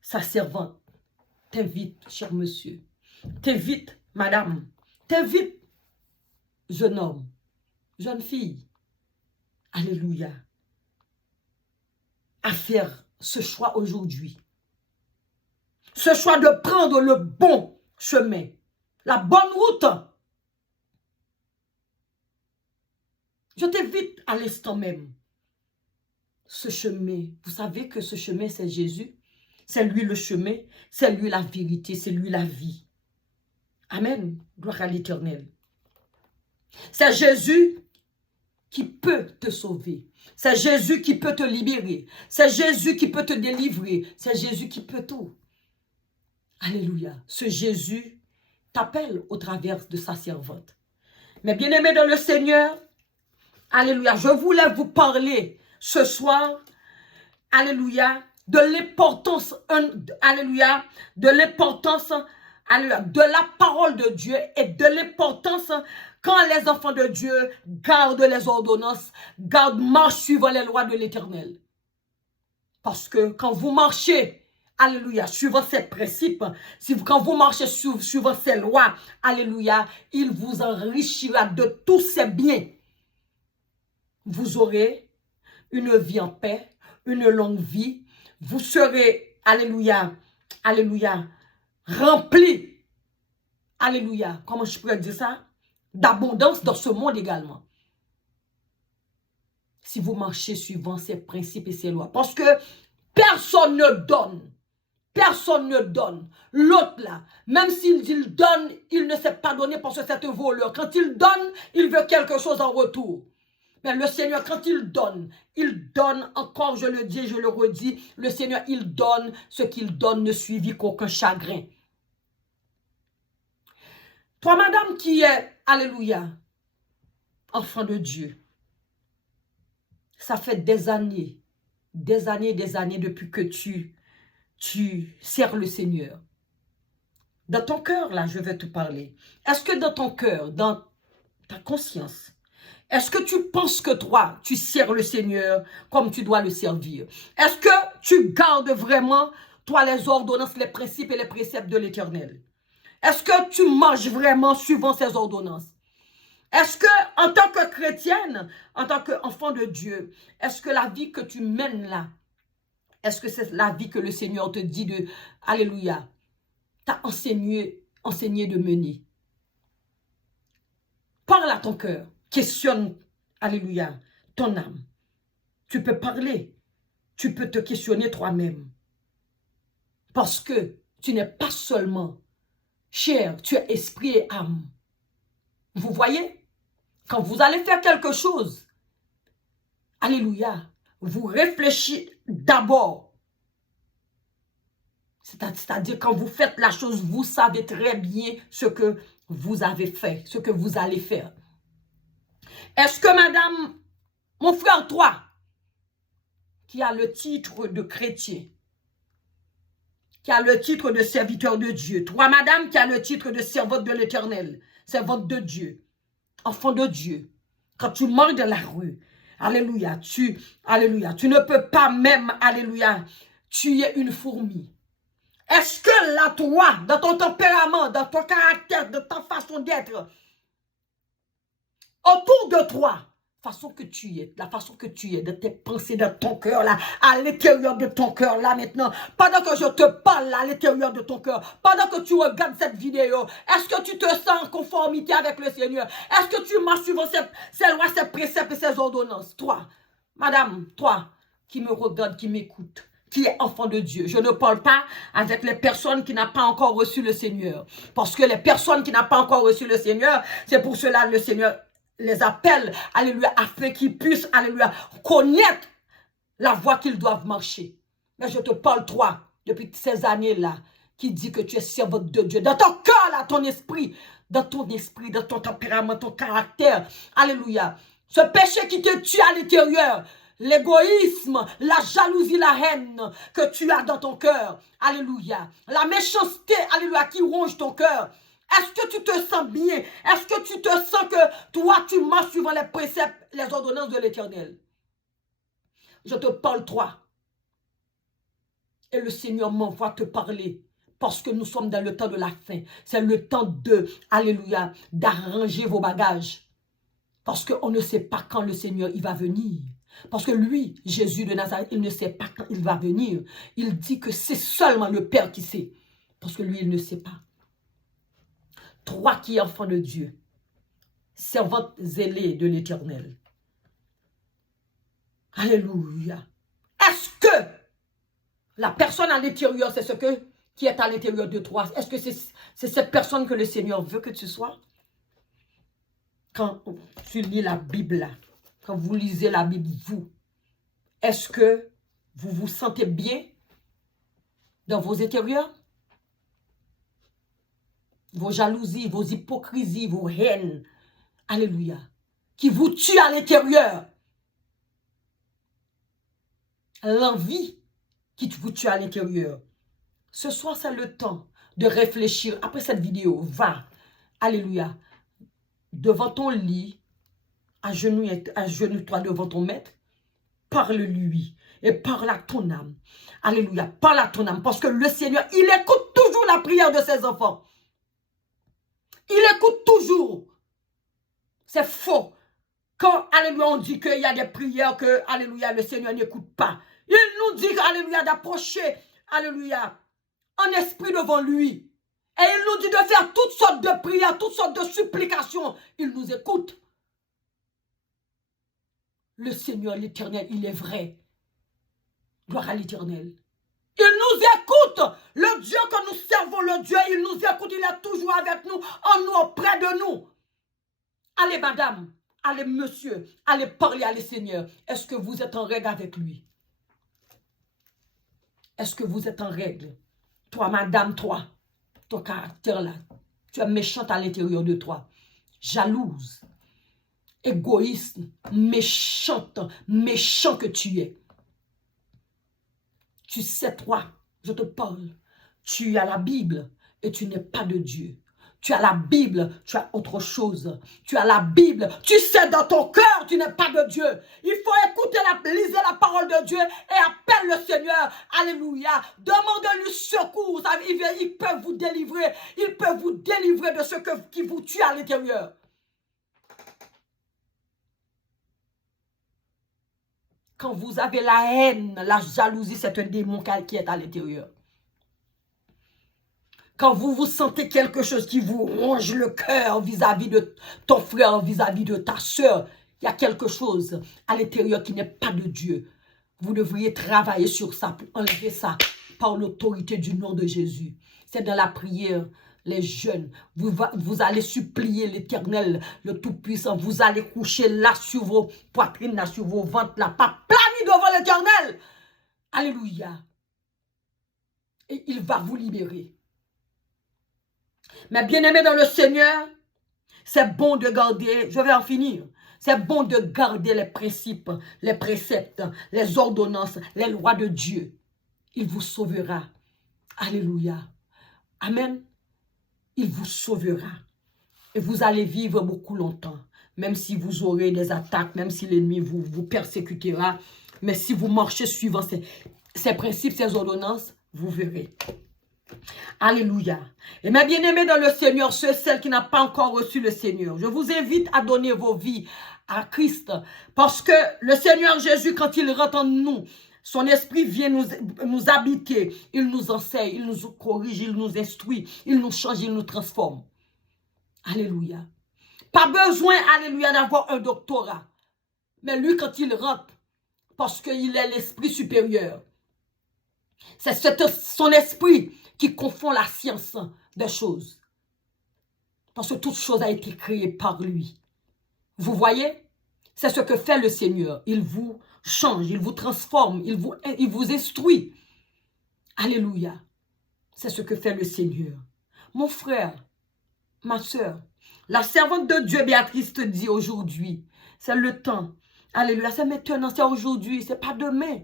sa servante, t'invite, cher monsieur, t'invite, madame, t'invite, jeune homme, jeune fille, alléluia, à faire ce choix aujourd'hui. Ce choix de prendre le bon chemin, la bonne route. Je t'invite à l'instant même. Ce chemin, vous savez que ce chemin, c'est Jésus. C'est lui le chemin, c'est lui la vérité, c'est lui la vie. Amen. Gloire à l'Éternel. C'est Jésus qui peut te sauver. C'est Jésus qui peut te libérer. C'est Jésus qui peut te délivrer. C'est Jésus qui peut tout. Alléluia. Ce Jésus t'appelle au travers de sa servante. Mais bien-aimés dans le Seigneur, alléluia, je voulais vous parler ce soir, alléluia, de l'importance, alléluia, de l'importance, alléluia, de la parole de Dieu et de l'importance quand les enfants de Dieu gardent les ordonnances, marchent suivant les lois de l'Éternel. Parce que quand vous marchez, alléluia, suivant ces principes, quand vous marchez suivant ces lois, alléluia, il vous enrichira de tous ses biens. Vous aurez une vie en paix, une longue vie. Vous serez, alléluia, alléluia, rempli, alléluia, comment je pourrais dire ça? D'abondance dans ce monde également. Si vous marchez suivant ces principes et ces lois. Parce que personne ne donne. Personne ne donne. L'autre là, même s'il donne, il ne sait pas donner parce que c'est un voleur. Quand il donne, il veut quelque chose en retour. Mais le Seigneur, quand il donne encore, je le dis, je le redis, le Seigneur, il donne, ce qu'il donne ne suivit qu'aucun chagrin. Toi, madame qui est, alléluia, enfant de Dieu, ça fait des années depuis que tu sers le Seigneur. Dans ton cœur, là, je vais te parler. Est-ce que dans ton cœur, dans ta conscience, est-ce que tu penses que toi, tu sers le Seigneur comme tu dois le servir? Est-ce que tu gardes vraiment, toi, les ordonnances, les principes et les préceptes de l'Éternel? Est-ce que tu marches vraiment suivant ces ordonnances? Est-ce que, en tant que chrétienne, en tant qu'enfant de Dieu, est-ce que la vie que tu mènes là, est-ce que c'est la vie que le Seigneur te dit de, alléluia, t'a enseigné de mener? Parle à ton cœur. Questionne, alléluia, ton âme. Tu peux parler. Tu peux te questionner toi-même. Parce que tu n'es pas seulement chair, tu es esprit et âme. Vous voyez? Quand vous allez faire quelque chose, alléluia, vous réfléchissez d'abord. C'est-à-dire quand vous faites la chose, vous savez très bien ce que vous avez fait, ce que vous allez faire. Est-ce que madame, mon frère, toi, qui a le titre de chrétien, qui a le titre de serviteur de Dieu, toi, madame, qui a le titre de servante de l'Éternel, servante de Dieu, enfant de Dieu, quand tu marches dans la rue, alléluia, tu ne peux pas même, alléluia, tuer une fourmi. Est-ce que là, toi, dans ton tempérament, dans ton caractère, dans ta façon d'être, autour de toi, façon que tu es, la façon que tu es, de tes pensées, de ton cœur, là, à l'intérieur de ton cœur, là, maintenant, pendant que je te parle, là, à l'intérieur de ton cœur, pendant que tu regardes cette vidéo, est-ce que tu te sens en conformité avec le Seigneur? Est-ce que tu marches suivant ces lois, ces préceptes et ces ordonnances? Toi, madame, toi, qui me regarde, qui m'écoute, qui est enfant de Dieu. Je ne parle pas avec les personnes qui n'ont pas encore reçu le Seigneur. Parce que les personnes qui n'ont pas encore reçu le Seigneur, c'est pour cela que le Seigneur les appelle, alléluia, afin qu'ils puissent, alléluia, connaître la voie qu'ils doivent marcher. Mais je te parle, toi, depuis ces années-là, qui dit que tu es servante de Dieu, dans ton cœur, là, ton esprit, dans ton tempérament, ton caractère, alléluia. Ce péché qui te tue à l'intérieur, l'égoïsme, la jalousie, la haine que tu as dans ton cœur, alléluia. La méchanceté, alléluia, qui ronge ton cœur. Est-ce que tu te sens bien? Est-ce que tu te sens que toi, tu marches suivant les préceptes, les ordonnances de l'Éternel? Je te parle, toi. Et le Seigneur m'envoie te parler. Parce que nous sommes dans le temps de la fin. C'est le temps de, alléluia, d'arranger vos bagages. Parce qu'on ne sait pas quand le Seigneur il va venir. Parce que lui, Jésus de Nazareth, il ne sait pas quand il va venir. Il dit que c'est seulement le Père qui sait. Parce que lui, il ne sait pas. Toi qui es enfant de Dieu, servante zélée de l'Éternel. Alléluia. Est-ce que la personne à l'intérieur, c'est ce qui est à l'intérieur de toi? Est-ce que c'est cette personne que le Seigneur veut que tu sois? Quand tu lis la Bible, là, quand vous lisez la Bible, vous, est-ce que vous vous sentez bien dans vos intérieurs? Vos jalousies, vos hypocrisies, vos haines, alléluia, qui vous tuent à l'intérieur. L'envie qui vous tue à l'intérieur. Ce soir, c'est le temps de réfléchir. Après cette vidéo, va, alléluia, devant ton lit, agenouille-toi devant ton maître, parle-lui et parle à ton âme. Alléluia, parle à ton âme, parce que le Seigneur, il écoute toujours la prière de ses enfants. Il écoute toujours. C'est faux. Quand, alléluia, on dit qu'il y a des prières que, alléluia, le Seigneur n'écoute pas. Il nous dit, alléluia, d'approcher, alléluia, en esprit devant lui. Et il nous dit de faire toutes sortes de prières, toutes sortes de supplications. Il nous écoute. Le Seigneur, l'Éternel, il est vrai. Gloire à l'Éternel. Il nous écoute. Le Dieu que nous servons, le Dieu, il nous écoute. Il est toujours avec nous, en nous, auprès de nous. Allez, madame, allez, monsieur, allez parler à le Seigneur. Est-ce que vous êtes en règle avec lui? Est-ce que vous êtes en règle? Toi, madame, toi, ton caractère là, tu es méchante à l'intérieur de toi. Jalouse, égoïste, méchante, méchant que tu es. Tu sais, toi, je te parle, tu as la Bible et tu n'es pas de Dieu. Tu as la Bible, tu as autre chose. Tu as la Bible, tu sais dans ton cœur, tu n'es pas de Dieu. Il faut écouter, lisez la parole de Dieu et appelle le Seigneur. Alléluia. Demandez-lui secours. Il peut vous délivrer. Il peut vous délivrer de ce qui vous tue à l'intérieur. Quand vous avez la haine, la jalousie, c'est un démon qui est à l'intérieur. Quand vous vous sentez quelque chose qui vous ronge le cœur vis-à-vis de ton frère, vis-à-vis de ta soeur, il y a quelque chose à l'intérieur qui n'est pas de Dieu. Vous devriez travailler sur ça pour enlever ça par l'autorité du nom de Jésus. C'est dans la prière, les jeunes. Vous allez supplier l'Éternel, le Tout-Puissant. Vous allez coucher là sur vos poitrines, là sur vos ventres, là, pas planis devant l'Éternel. Alléluia. Et il va vous libérer. Mais bien aimé dans le Seigneur, c'est bon de garder, je vais en finir, c'est bon de garder les principes, les préceptes, les ordonnances, les lois de Dieu. Il vous sauvera. Alléluia. Amen. Il vous sauvera. Et vous allez vivre beaucoup longtemps. Même si vous aurez des attaques, même si l'ennemi vous persécutera. Mais si vous marchez suivant ces principes, ces ordonnances, vous verrez. Alléluia. Et mes bien-aimés dans le Seigneur, ceux et celles qui n'ont pas encore reçu le Seigneur, je vous invite à donner vos vies à Christ. Parce que le Seigneur Jésus, quand il rentre en nous, son esprit vient nous habiter. Il nous enseigne, il nous corrige, il nous instruit, il nous change, il nous transforme. Alléluia. Pas besoin, alléluia, d'avoir un doctorat. Mais lui, quand il rentre, parce qu'il est l'esprit supérieur, c'est son esprit qui confond la science des choses. Parce que toute chose a été créée par lui. Vous voyez? C'est ce que fait le Seigneur. Il vous change, il vous transforme, il vous instruit. Alléluia. C'est ce que fait le Seigneur. Mon frère, ma soeur, la servante de Dieu, Béatrice, te dit aujourd'hui, c'est le temps. Alléluia. C'est maintenant, c'est aujourd'hui, c'est pas demain.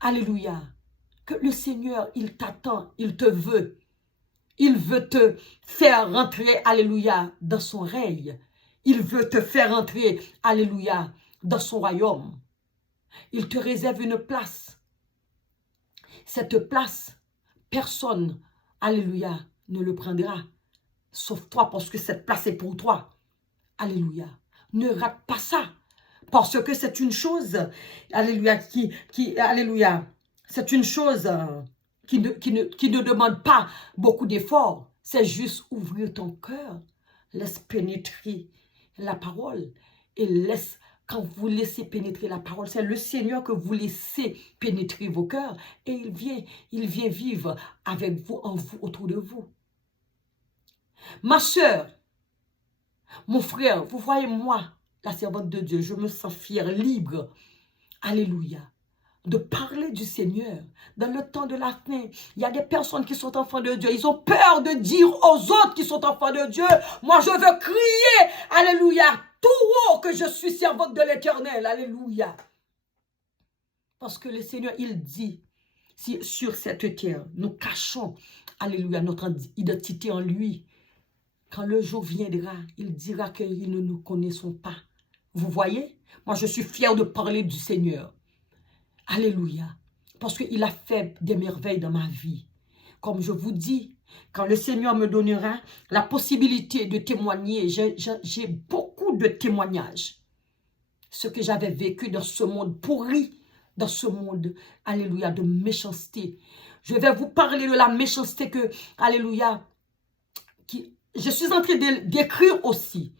Alléluia. Que le Seigneur, il t'attend, il te veut. Il veut te faire rentrer, alléluia, dans son règne. Il veut te faire rentrer, alléluia, dans son royaume. Il te réserve une place. Cette place, personne, alléluia, ne le prendra. Sauf toi, parce que cette place est pour toi. Alléluia. Ne rate pas ça. Parce que c'est une chose, alléluia, alléluia, c'est une chose qui ne demande pas beaucoup d'efforts. C'est juste ouvrir ton cœur, laisse pénétrer la parole et laisse, quand vous laissez pénétrer la parole, c'est le Seigneur que vous laissez pénétrer vos cœurs et il vient vivre avec vous, en vous, autour de vous. Ma soeur, mon frère, vous voyez moi, la servante de Dieu, je me sens fière, libre, alléluia, de parler du Seigneur. Dans le temps de la fin, il y a des personnes qui sont enfants de Dieu. Ils ont peur de dire aux autres qui sont enfants de Dieu, moi je veux crier, alléluia, tout haut que je suis servante de l'Éternel, alléluia. Parce que le Seigneur, il dit, si sur cette terre, nous cachons, alléluia, notre identité en lui, quand le jour viendra, il dira qu'ils ne nous connaissons pas. Vous voyez? Moi, je suis fière de parler du Seigneur. Alléluia. Parce qu'il a fait des merveilles dans ma vie. Comme je vous dis, quand le Seigneur me donnera la possibilité de témoigner, j'ai beaucoup de témoignages. Ce que j'avais vécu dans ce monde pourri, dans ce monde, alléluia, de méchanceté. Je vais vous parler de la méchanceté que, alléluia, je suis en train d'écrire aussi.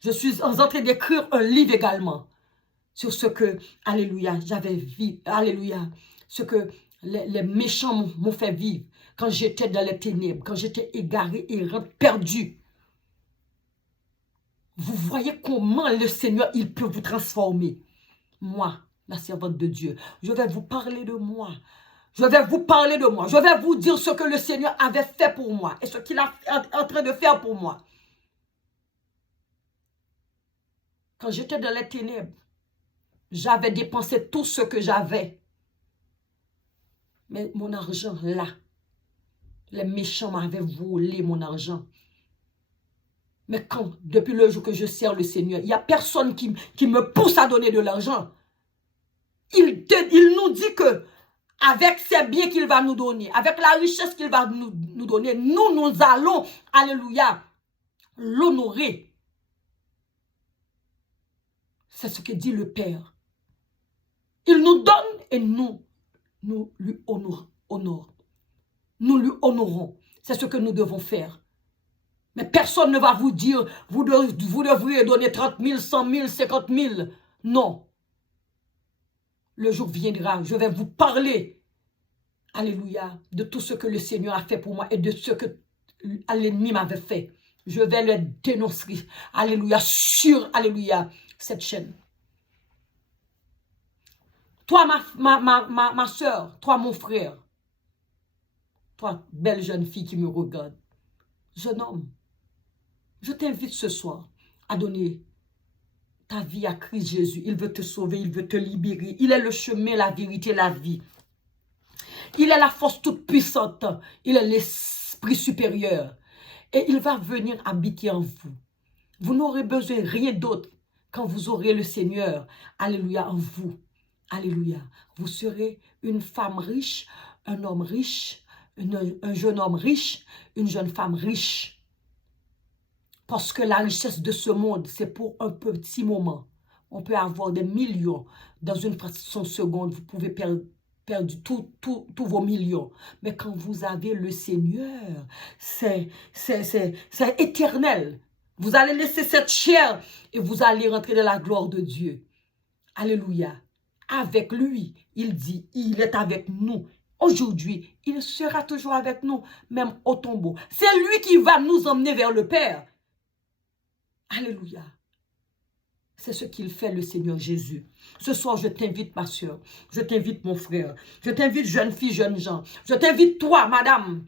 Je suis en train d'écrire un livre également sur ce que, alléluia, j'avais vécu, alléluia, ce que les méchants m'ont fait vivre quand j'étais dans les ténèbres, quand j'étais égaré, errant, perdu. Vous voyez comment le Seigneur, il peut vous transformer. Moi, la servante de Dieu, je vais vous parler de moi. Je vais vous parler de moi. Je vais vous dire ce que le Seigneur avait fait pour moi et ce qu'il est en train de faire pour moi. Quand j'étais dans les ténèbres, j'avais dépensé tout ce que j'avais. Mais mon argent, là, les méchants m'avaient volé mon argent. Mais quand, depuis le jour que je sers le Seigneur, il n'y a personne qui me pousse à donner de l'argent. Il nous dit que avec ces biens qu'il va nous donner, avec la richesse qu'il va nous donner, nous allons, alléluia, l'honorer. C'est ce que dit le Père. Il nous donne et nous lui honorons. Nous lui honorons. C'est ce que nous devons faire. Mais personne ne va vous dire, vous devriez donner 30 000, 100 000, 50 000. Non. Le jour viendra, je vais vous parler, alléluia, de tout ce que le Seigneur a fait pour moi et de ce que l'ennemi m'avait fait. Je vais le dénoncer, alléluia, sur, alléluia, cette chaîne. Toi, ma soeur, toi, mon frère, toi, belle jeune fille qui me regarde, jeune homme, je t'invite ce soir à donner ta vie à Christ Jésus. Il veut te sauver, il veut te libérer. Il est le chemin, la vérité, la vie. Il est la force toute puissante. Il est l'esprit supérieur. Et il va venir habiter en vous. Vous n'aurez besoin de rien d'autre quand vous aurez le Seigneur, alléluia, en vous. Alléluia. Vous serez une femme riche, un homme riche, un jeune homme riche, une jeune femme riche. Parce que la richesse de ce monde, c'est pour un petit moment. On peut avoir des millions. Dans une fraction de seconde, vous pouvez perdre tous vos millions. Mais quand vous avez le Seigneur, c'est éternel. Vous allez laisser cette chair et vous allez rentrer dans la gloire de Dieu. Alléluia. Avec lui, il dit, il est avec nous. Aujourd'hui, il sera toujours avec nous, même au tombeau. C'est lui qui va nous emmener vers le Père. Alléluia. C'est ce qu'il fait, le Seigneur Jésus. Ce soir, je t'invite, ma soeur. Je t'invite, mon frère. Je t'invite, jeune fille, jeune gens. Je t'invite, toi, madame,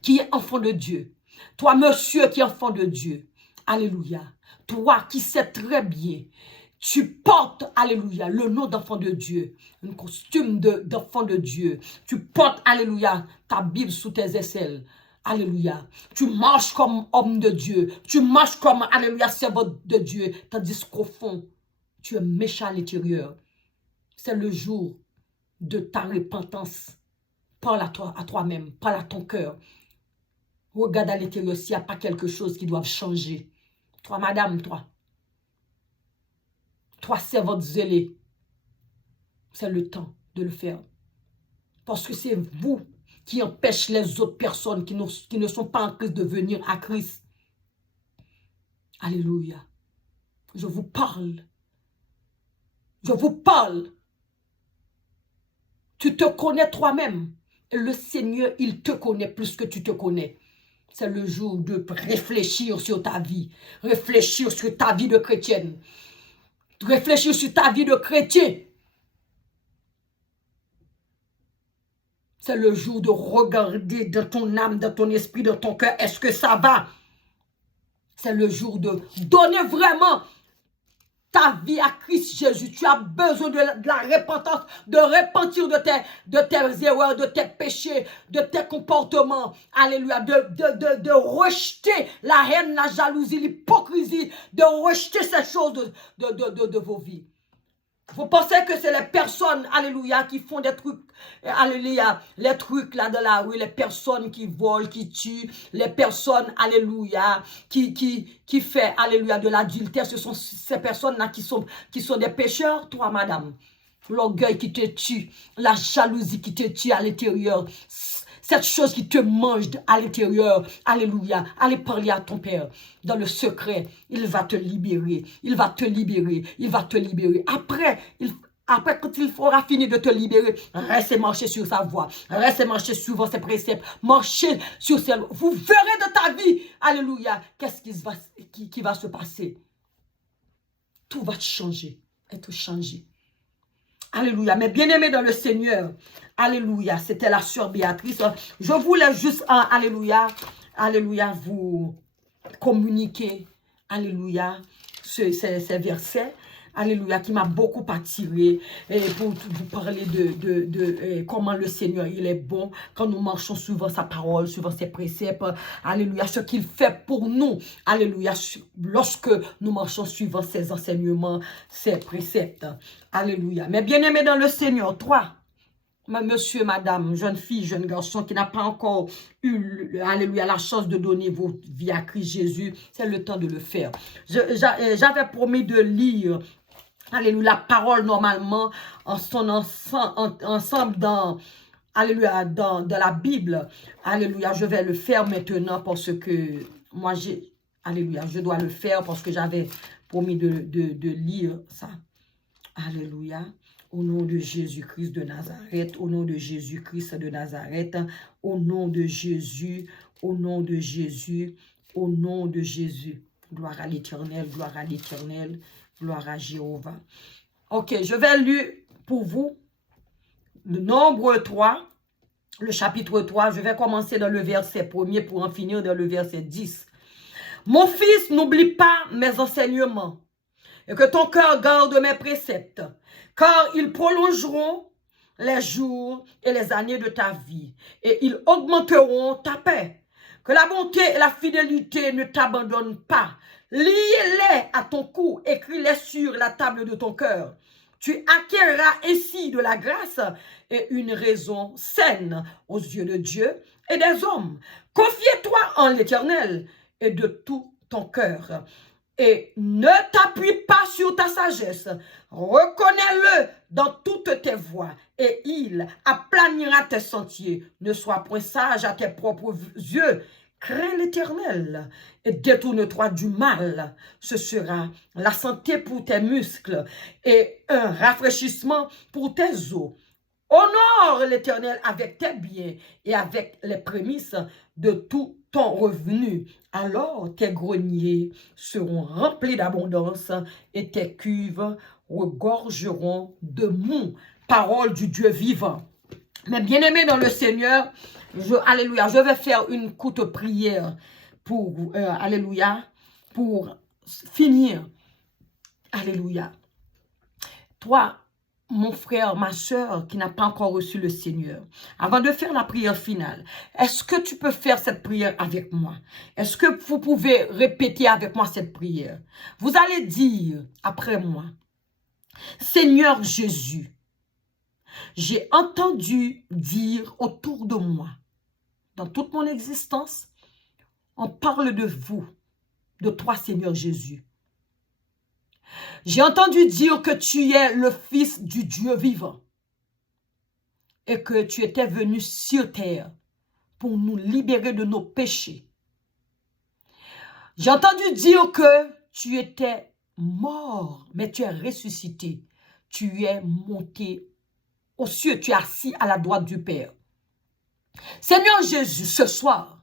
qui est enfant de Dieu. Toi, monsieur, qui est enfant de Dieu. Alléluia. Toi, qui sais très bien. Tu portes, alléluia, le nom d'enfant de Dieu. Un costume d'enfant de Dieu. Tu portes, alléluia, ta Bible sous tes aisselles. Alléluia. Tu marches comme homme de Dieu. Tu marches comme, alléluia, servant de Dieu. Tandis qu'au fond, tu es méchant à l'intérieur. C'est le jour de ta repentance. Parle à toi-même. Parle à ton cœur. Regarde à l'intérieur s'il n'y a pas quelque chose qui doit changer. Toi, madame, toi. Toi, servante zélée. C'est le temps de le faire. Parce que c'est vous qui empêche les autres personnes qui ne sont pas en Christ de venir à Christ. Alléluia. Je vous parle. Je vous parle. Tu te connais toi-même. Et le Seigneur, il te connaît plus que tu te connais. C'est le jour de réfléchir sur ta vie. Réfléchir sur ta vie de chrétienne. Réfléchir sur ta vie de chrétien. C'est le jour de regarder dans ton âme, dans ton esprit, dans ton cœur. Est-ce que ça va? C'est le jour de donner vraiment ta vie à Christ Jésus. Tu as besoin de la repentance, de repentir de tes erreurs, de tes péchés, de tes comportements. Alléluia. De rejeter la haine, la jalousie, l'hypocrisie, de rejeter ces choses de vos vies. Vous pensez que c'est les personnes, alléluia, qui font des trucs, alléluia, les trucs là de la rue, les personnes qui volent, qui tuent, les personnes, alléluia, qui fait, alléluia, de l'adultère, ce sont ces personnes-là qui sont des pécheurs, toi, madame. L'orgueil qui te tue, la jalousie qui te tue à l'intérieur, cette chose qui te mange à l'intérieur, alléluia, allez parler à ton Père dans le secret, il va te libérer, il va te libérer, il va te libérer. Après, quand il aura fini de te libérer, restez marcher sur sa voie, restez marcher suivant ses préceptes, marchez sur ses lois. Vous verrez de ta vie, alléluia, qu'est-ce qui va se passer. Tout va changer, être changé. Alléluia. Mais bien-aimé dans le Seigneur, alléluia, c'était la sœur Béatrice. Je voulais juste, alléluia, alléluia, vous communiquer, alléluia, ces versets, alléluia, qui m'a beaucoup attiré, et pour vous parler de comment le Seigneur, il est bon, quand nous marchons suivant sa parole, suivant ses préceptes, alléluia, ce qu'il fait pour nous, alléluia, lorsque nous marchons suivant ses enseignements, ses préceptes, alléluia. Mais bien aimé dans le Seigneur, toi, monsieur, madame, jeune fille, jeune garçon qui n'a pas encore eu, alléluia, la chance de donner votre vie à Christ Jésus, c'est le temps de le faire. J'avais promis de lire, alléluia, la parole normalement en son ensemble dans, alléluia, dans la Bible. Alléluia, je vais le faire maintenant parce que moi, alléluia, je dois le faire parce que j'avais promis de lire ça. Alléluia. Au nom de Jésus-Christ de Nazareth, au nom de Jésus-Christ de Nazareth, au nom de Jésus, au nom de Jésus, au nom de Jésus. Gloire à l'Éternel, gloire à l'Éternel, gloire à Jéhovah. Ok, je vais lire pour vous le Nombre 3, le chapitre 3. Je vais commencer dans le verset 1er pour en finir dans le verset 10. Mon fils, n'oublie pas mes enseignements et que ton cœur garde mes préceptes, car ils prolongeront les jours et les années de ta vie, et ils augmenteront ta paix. Que la bonté et la fidélité ne t'abandonnent pas. Lie-les à ton cou, écris-les sur la table de ton cœur. Tu acquériras ainsi de la grâce et une raison saine aux yeux de Dieu et des hommes. Confie-toi en l'Éternel et de tout ton cœur. Et ne t'appuie pas sur ta sagesse. Reconnais-le dans toutes tes voies et il aplanira tes sentiers. Ne sois point sage à tes propres yeux. Crains l'Éternel et détourne-toi du mal. Ce sera la santé pour tes muscles et un rafraîchissement pour tes os. Honore l'Éternel avec tes biens et avec les prémices de tout ton revenu. Alors tes greniers seront remplis d'abondance et tes cuves regorgeront de mou. Parole du Dieu vivant. Mais bien-aimés dans le Seigneur, alléluia, je vais faire une courte prière pour, alléluia, pour finir. Alléluia. Toi, mon frère, ma soeur qui n'a pas encore reçu le Seigneur, avant de faire la prière finale, est-ce que tu peux faire cette prière avec moi? Est-ce que vous pouvez répéter avec moi cette prière? Vous allez dire après moi, Seigneur Jésus, j'ai entendu dire autour de moi, dans toute mon existence, on parle de vous, de toi Seigneur Jésus. J'ai entendu dire que tu es le Fils du Dieu vivant et que tu étais venu sur terre pour nous libérer de nos péchés. J'ai entendu dire que tu étais mort, mais tu es ressuscité. Tu es monté aux cieux, tu es assis à la droite du Père. Seigneur Jésus, ce soir,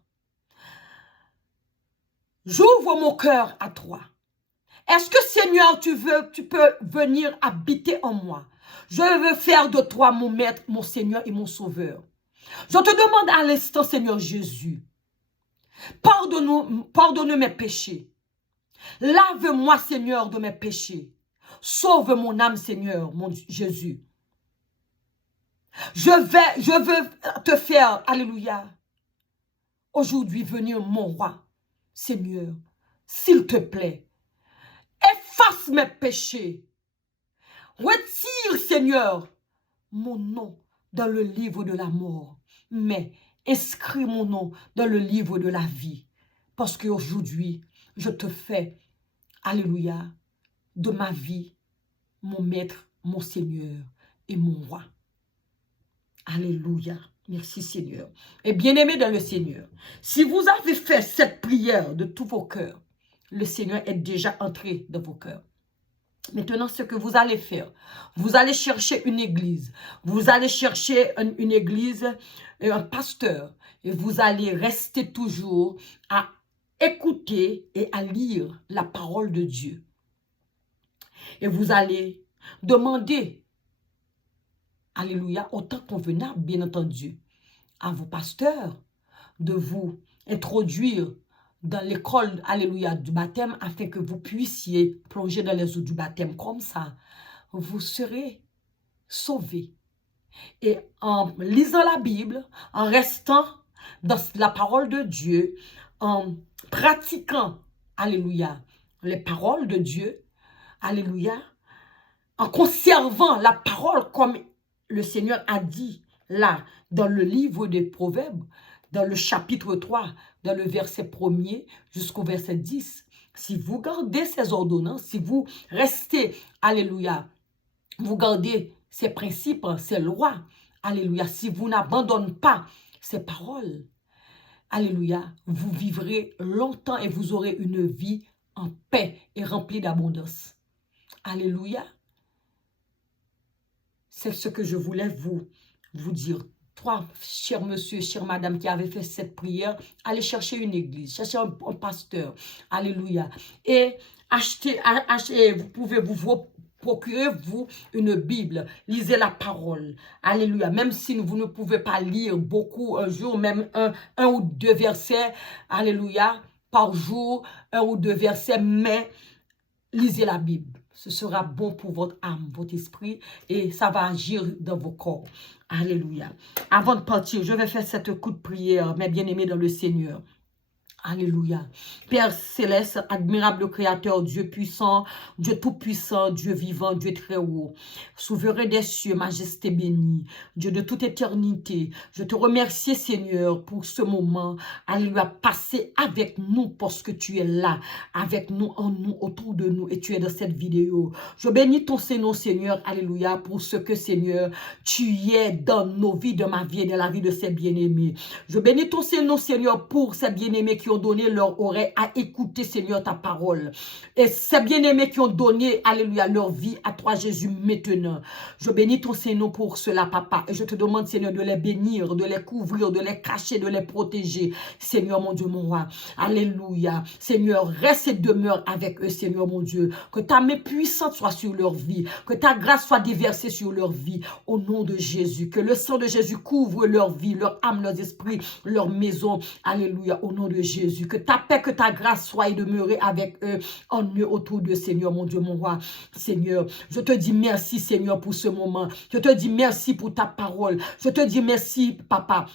j'ouvre mon cœur à toi. Est-ce que Seigneur, tu peux venir habiter en moi? Je veux faire de toi mon maître, mon Seigneur et mon sauveur. Je te demande à l'instant, Seigneur Jésus, pardonne mes péchés. Lave-moi, Seigneur, de mes péchés. Sauve mon âme, Seigneur, mon Jésus. Je veux te faire, alléluia, aujourd'hui venir mon roi, Seigneur, s'il te plaît. Efface mes péchés. Retire, Seigneur, mon nom dans le livre de la mort. Mais inscris mon nom dans le livre de la vie. Parce qu'aujourd'hui, je te fais, alléluia, de ma vie, mon maître, mon Seigneur et mon roi. Alléluia. Merci Seigneur. Et bien-aimés dans le Seigneur, si vous avez fait cette prière de tous vos cœurs, le Seigneur est déjà entré dans vos cœurs. Maintenant, ce que vous allez faire, vous allez chercher une église. Vous allez chercher une église, un pasteur. Et vous allez rester toujours à écouter et à lire la parole de Dieu. Et vous allez demander, alléluia, au temps convenable, bien entendu, à vos pasteurs de vous introduire dans l'école, alléluia, du baptême, afin que vous puissiez plonger dans les eaux du baptême. Comme ça, vous serez sauvés. Et en lisant la Bible, en restant dans la parole de Dieu, en pratiquant, alléluia, les paroles de Dieu, alléluia, en conservant la parole comme le Seigneur a dit là, dans le livre des Proverbes, dans le chapitre 3, dans le verset 1er jusqu'au verset 10. Si vous gardez ces ordonnances, si vous restez, alléluia, vous gardez ces principes, ces lois, alléluia, si vous n'abandonnez pas ces paroles, alléluia, vous vivrez longtemps et vous aurez une vie en paix et remplie d'abondance. Alléluia. C'est ce que je voulais vous dire. Toi, cher monsieur, chère madame qui avait fait cette prière, allez chercher une église, cherchez un pasteur. Alléluia. Et achetez, vous pouvez vous procurer vous une Bible. Lisez la parole. Alléluia. Même si vous ne pouvez pas lire beaucoup un jour, même un ou deux versets, alléluia, par jour, un ou deux versets, mais lisez la Bible. Ce sera bon pour votre âme, votre esprit, et ça va agir dans vos corps. Alléluia. Avant de partir, je vais faire cette coup de prière, mes bien-aimés dans le Seigneur. Alléluia. Père céleste, admirable créateur, Dieu puissant, Dieu tout-puissant, Dieu vivant, Dieu très haut, souverain des cieux, majesté bénie, Dieu de toute éternité. Je te remercie, Seigneur, pour ce moment. Alléluia, passé avec nous parce que tu es là, avec nous, en nous, autour de nous, et tu es dans cette vidéo. Je bénis ton Seigneur, Seigneur, Alléluia, pour ce que, Seigneur, tu es dans nos vies, dans ma vie et dans la vie de ces bien-aimés. Je bénis ton Seigneur, Seigneur, pour ces bien-aimés qui ont donné leur oreille à écouter, Seigneur, ta parole. Et ces bien-aimés qui ont donné, alléluia, leur vie à toi, Jésus, maintenant. Je bénis ton Seigneur pour cela, Papa. Et je te demande, Seigneur, de les bénir, de les couvrir, de les cacher, de les protéger. Seigneur, mon Dieu, mon roi. Alléluia. Seigneur, reste et demeure avec eux, Seigneur, mon Dieu. Que ta main puissante soit sur leur vie. Que ta grâce soit déversée sur leur vie. Au nom de Jésus. Que le sang de Jésus couvre leur vie, leur âme, leurs esprits, leur maison. Alléluia. Au nom de Jésus. Que ta paix, que ta grâce soit demeurée avec eux, en eux, autour de Seigneur, mon Dieu, mon roi. Seigneur, je te dis merci, Seigneur, pour ce moment. Je te dis merci pour ta parole. Je te dis merci, Papa.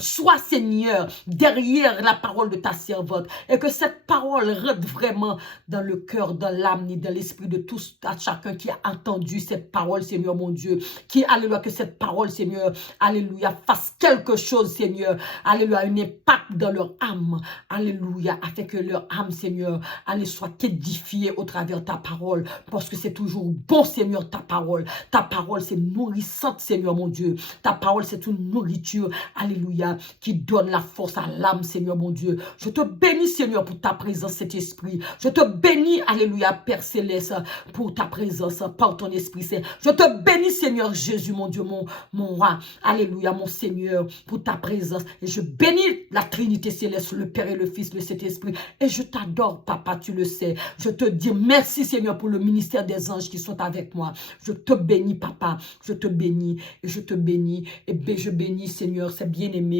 Sois, Seigneur, derrière la parole de ta servante et que cette parole rentre vraiment dans le cœur, dans l'âme, ni dans l'esprit de tous, à chacun qui a entendu cette parole, Seigneur, mon Dieu. Qui, alléluia, que cette parole, Seigneur, alléluia, fasse quelque chose, Seigneur, alléluia, un impact dans leur âme, alléluia, afin que leur âme, Seigneur, allez, soit édifiée au travers de ta parole, parce que c'est toujours bon, Seigneur, ta parole. Ta parole, c'est nourrissante, Seigneur, mon Dieu. Ta parole, c'est une nourriture, alléluia, qui donne la force à l'âme, Seigneur, mon Dieu. Je te bénis, Seigneur, pour ta présence, cet esprit. Je te bénis, alléluia, Père Céleste, pour ta présence, par ton esprit saint. Je te bénis, Seigneur Jésus, mon Dieu, mon roi. Alléluia, mon Seigneur, pour ta présence. Et je bénis la Trinité Céleste, le Père et le Fils, le Saint-Esprit. Et je t'adore, Papa, tu le sais. Je te dis merci, Seigneur, pour le ministère des anges qui sont avec moi. Je te bénis, Papa. Je te bénis et je te bénis. Et je bénis, Seigneur, ces bien-aimés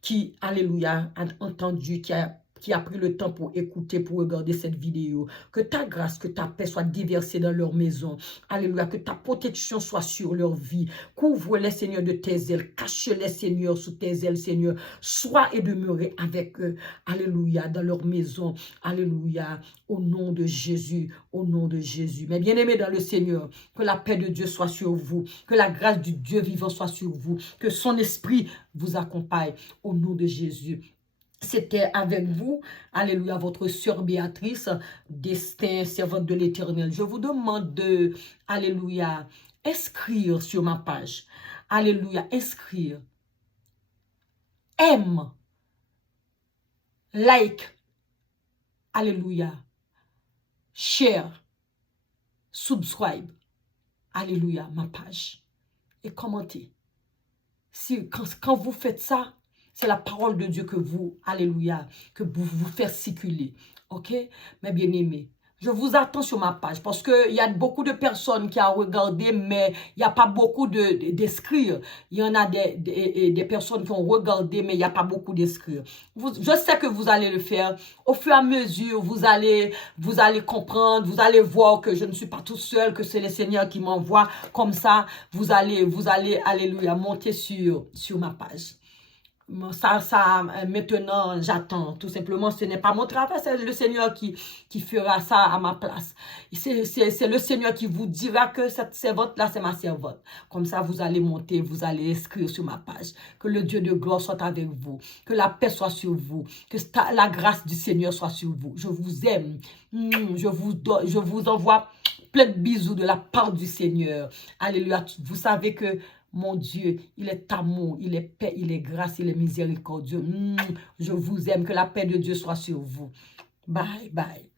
qui, alléluia, a entendu, qui a pris le temps pour écouter, pour regarder cette vidéo. Que ta grâce, que ta paix soit déversée dans leur maison. Alléluia, que ta protection soit sur leur vie. Couvre-les, Seigneur, de tes ailes. Cache-les, Seigneur, sous tes ailes, Seigneur. Sois et demeurez avec eux. Alléluia, dans leur maison. Alléluia, au nom de Jésus, au nom de Jésus. Mais bien-aimés dans le Seigneur, que la paix de Dieu soit sur vous. Que la grâce du Dieu vivant soit sur vous. Que son esprit vous accompagne au nom de Jésus. C'était avec vous, alléluia, votre sœur Béatrice, destin, servante de l'Éternel. Je vous demande de, alléluia, inscrire sur ma page. Alléluia, inscrire. Aime. Like. Alléluia. Share. Subscribe. Alléluia, ma page. Et commentez. Quand vous faites ça, c'est la parole de Dieu que vous, alléluia, que vous faites circuler. Ok? Mes bien-aimés, je vous attends sur ma page parce qu'il y a beaucoup de personnes qui ont regardé, mais il n'y a pas beaucoup d'inscrits. Il y en a des personnes qui ont regardé, mais il n'y a pas beaucoup d'inscrits. Je sais que vous allez le faire. Au fur et à mesure, vous allez comprendre, vous allez voir que je ne suis pas tout seul, que c'est le Seigneur qui m'envoie. Comme ça, vous allez, alléluia, monter sur ma page. Maintenant, j'attends. Tout simplement, ce n'est pas mon travail, c'est le Seigneur qui fera ça à ma place. C'est le Seigneur qui vous dira que cette servante-là, c'est ma servante. Comme ça, vous allez monter, vous allez inscrire sur ma page. Que le Dieu de gloire soit avec vous. Que la paix soit sur vous. Que la grâce du Seigneur soit sur vous. Je vous aime. Je vous envoie plein de bisous de la part du Seigneur. Alléluia. Vous savez que mon Dieu, il est amour, il est paix, il est grâce, il est miséricordieux. Je vous aime, que la paix de Dieu soit sur vous. Bye, bye.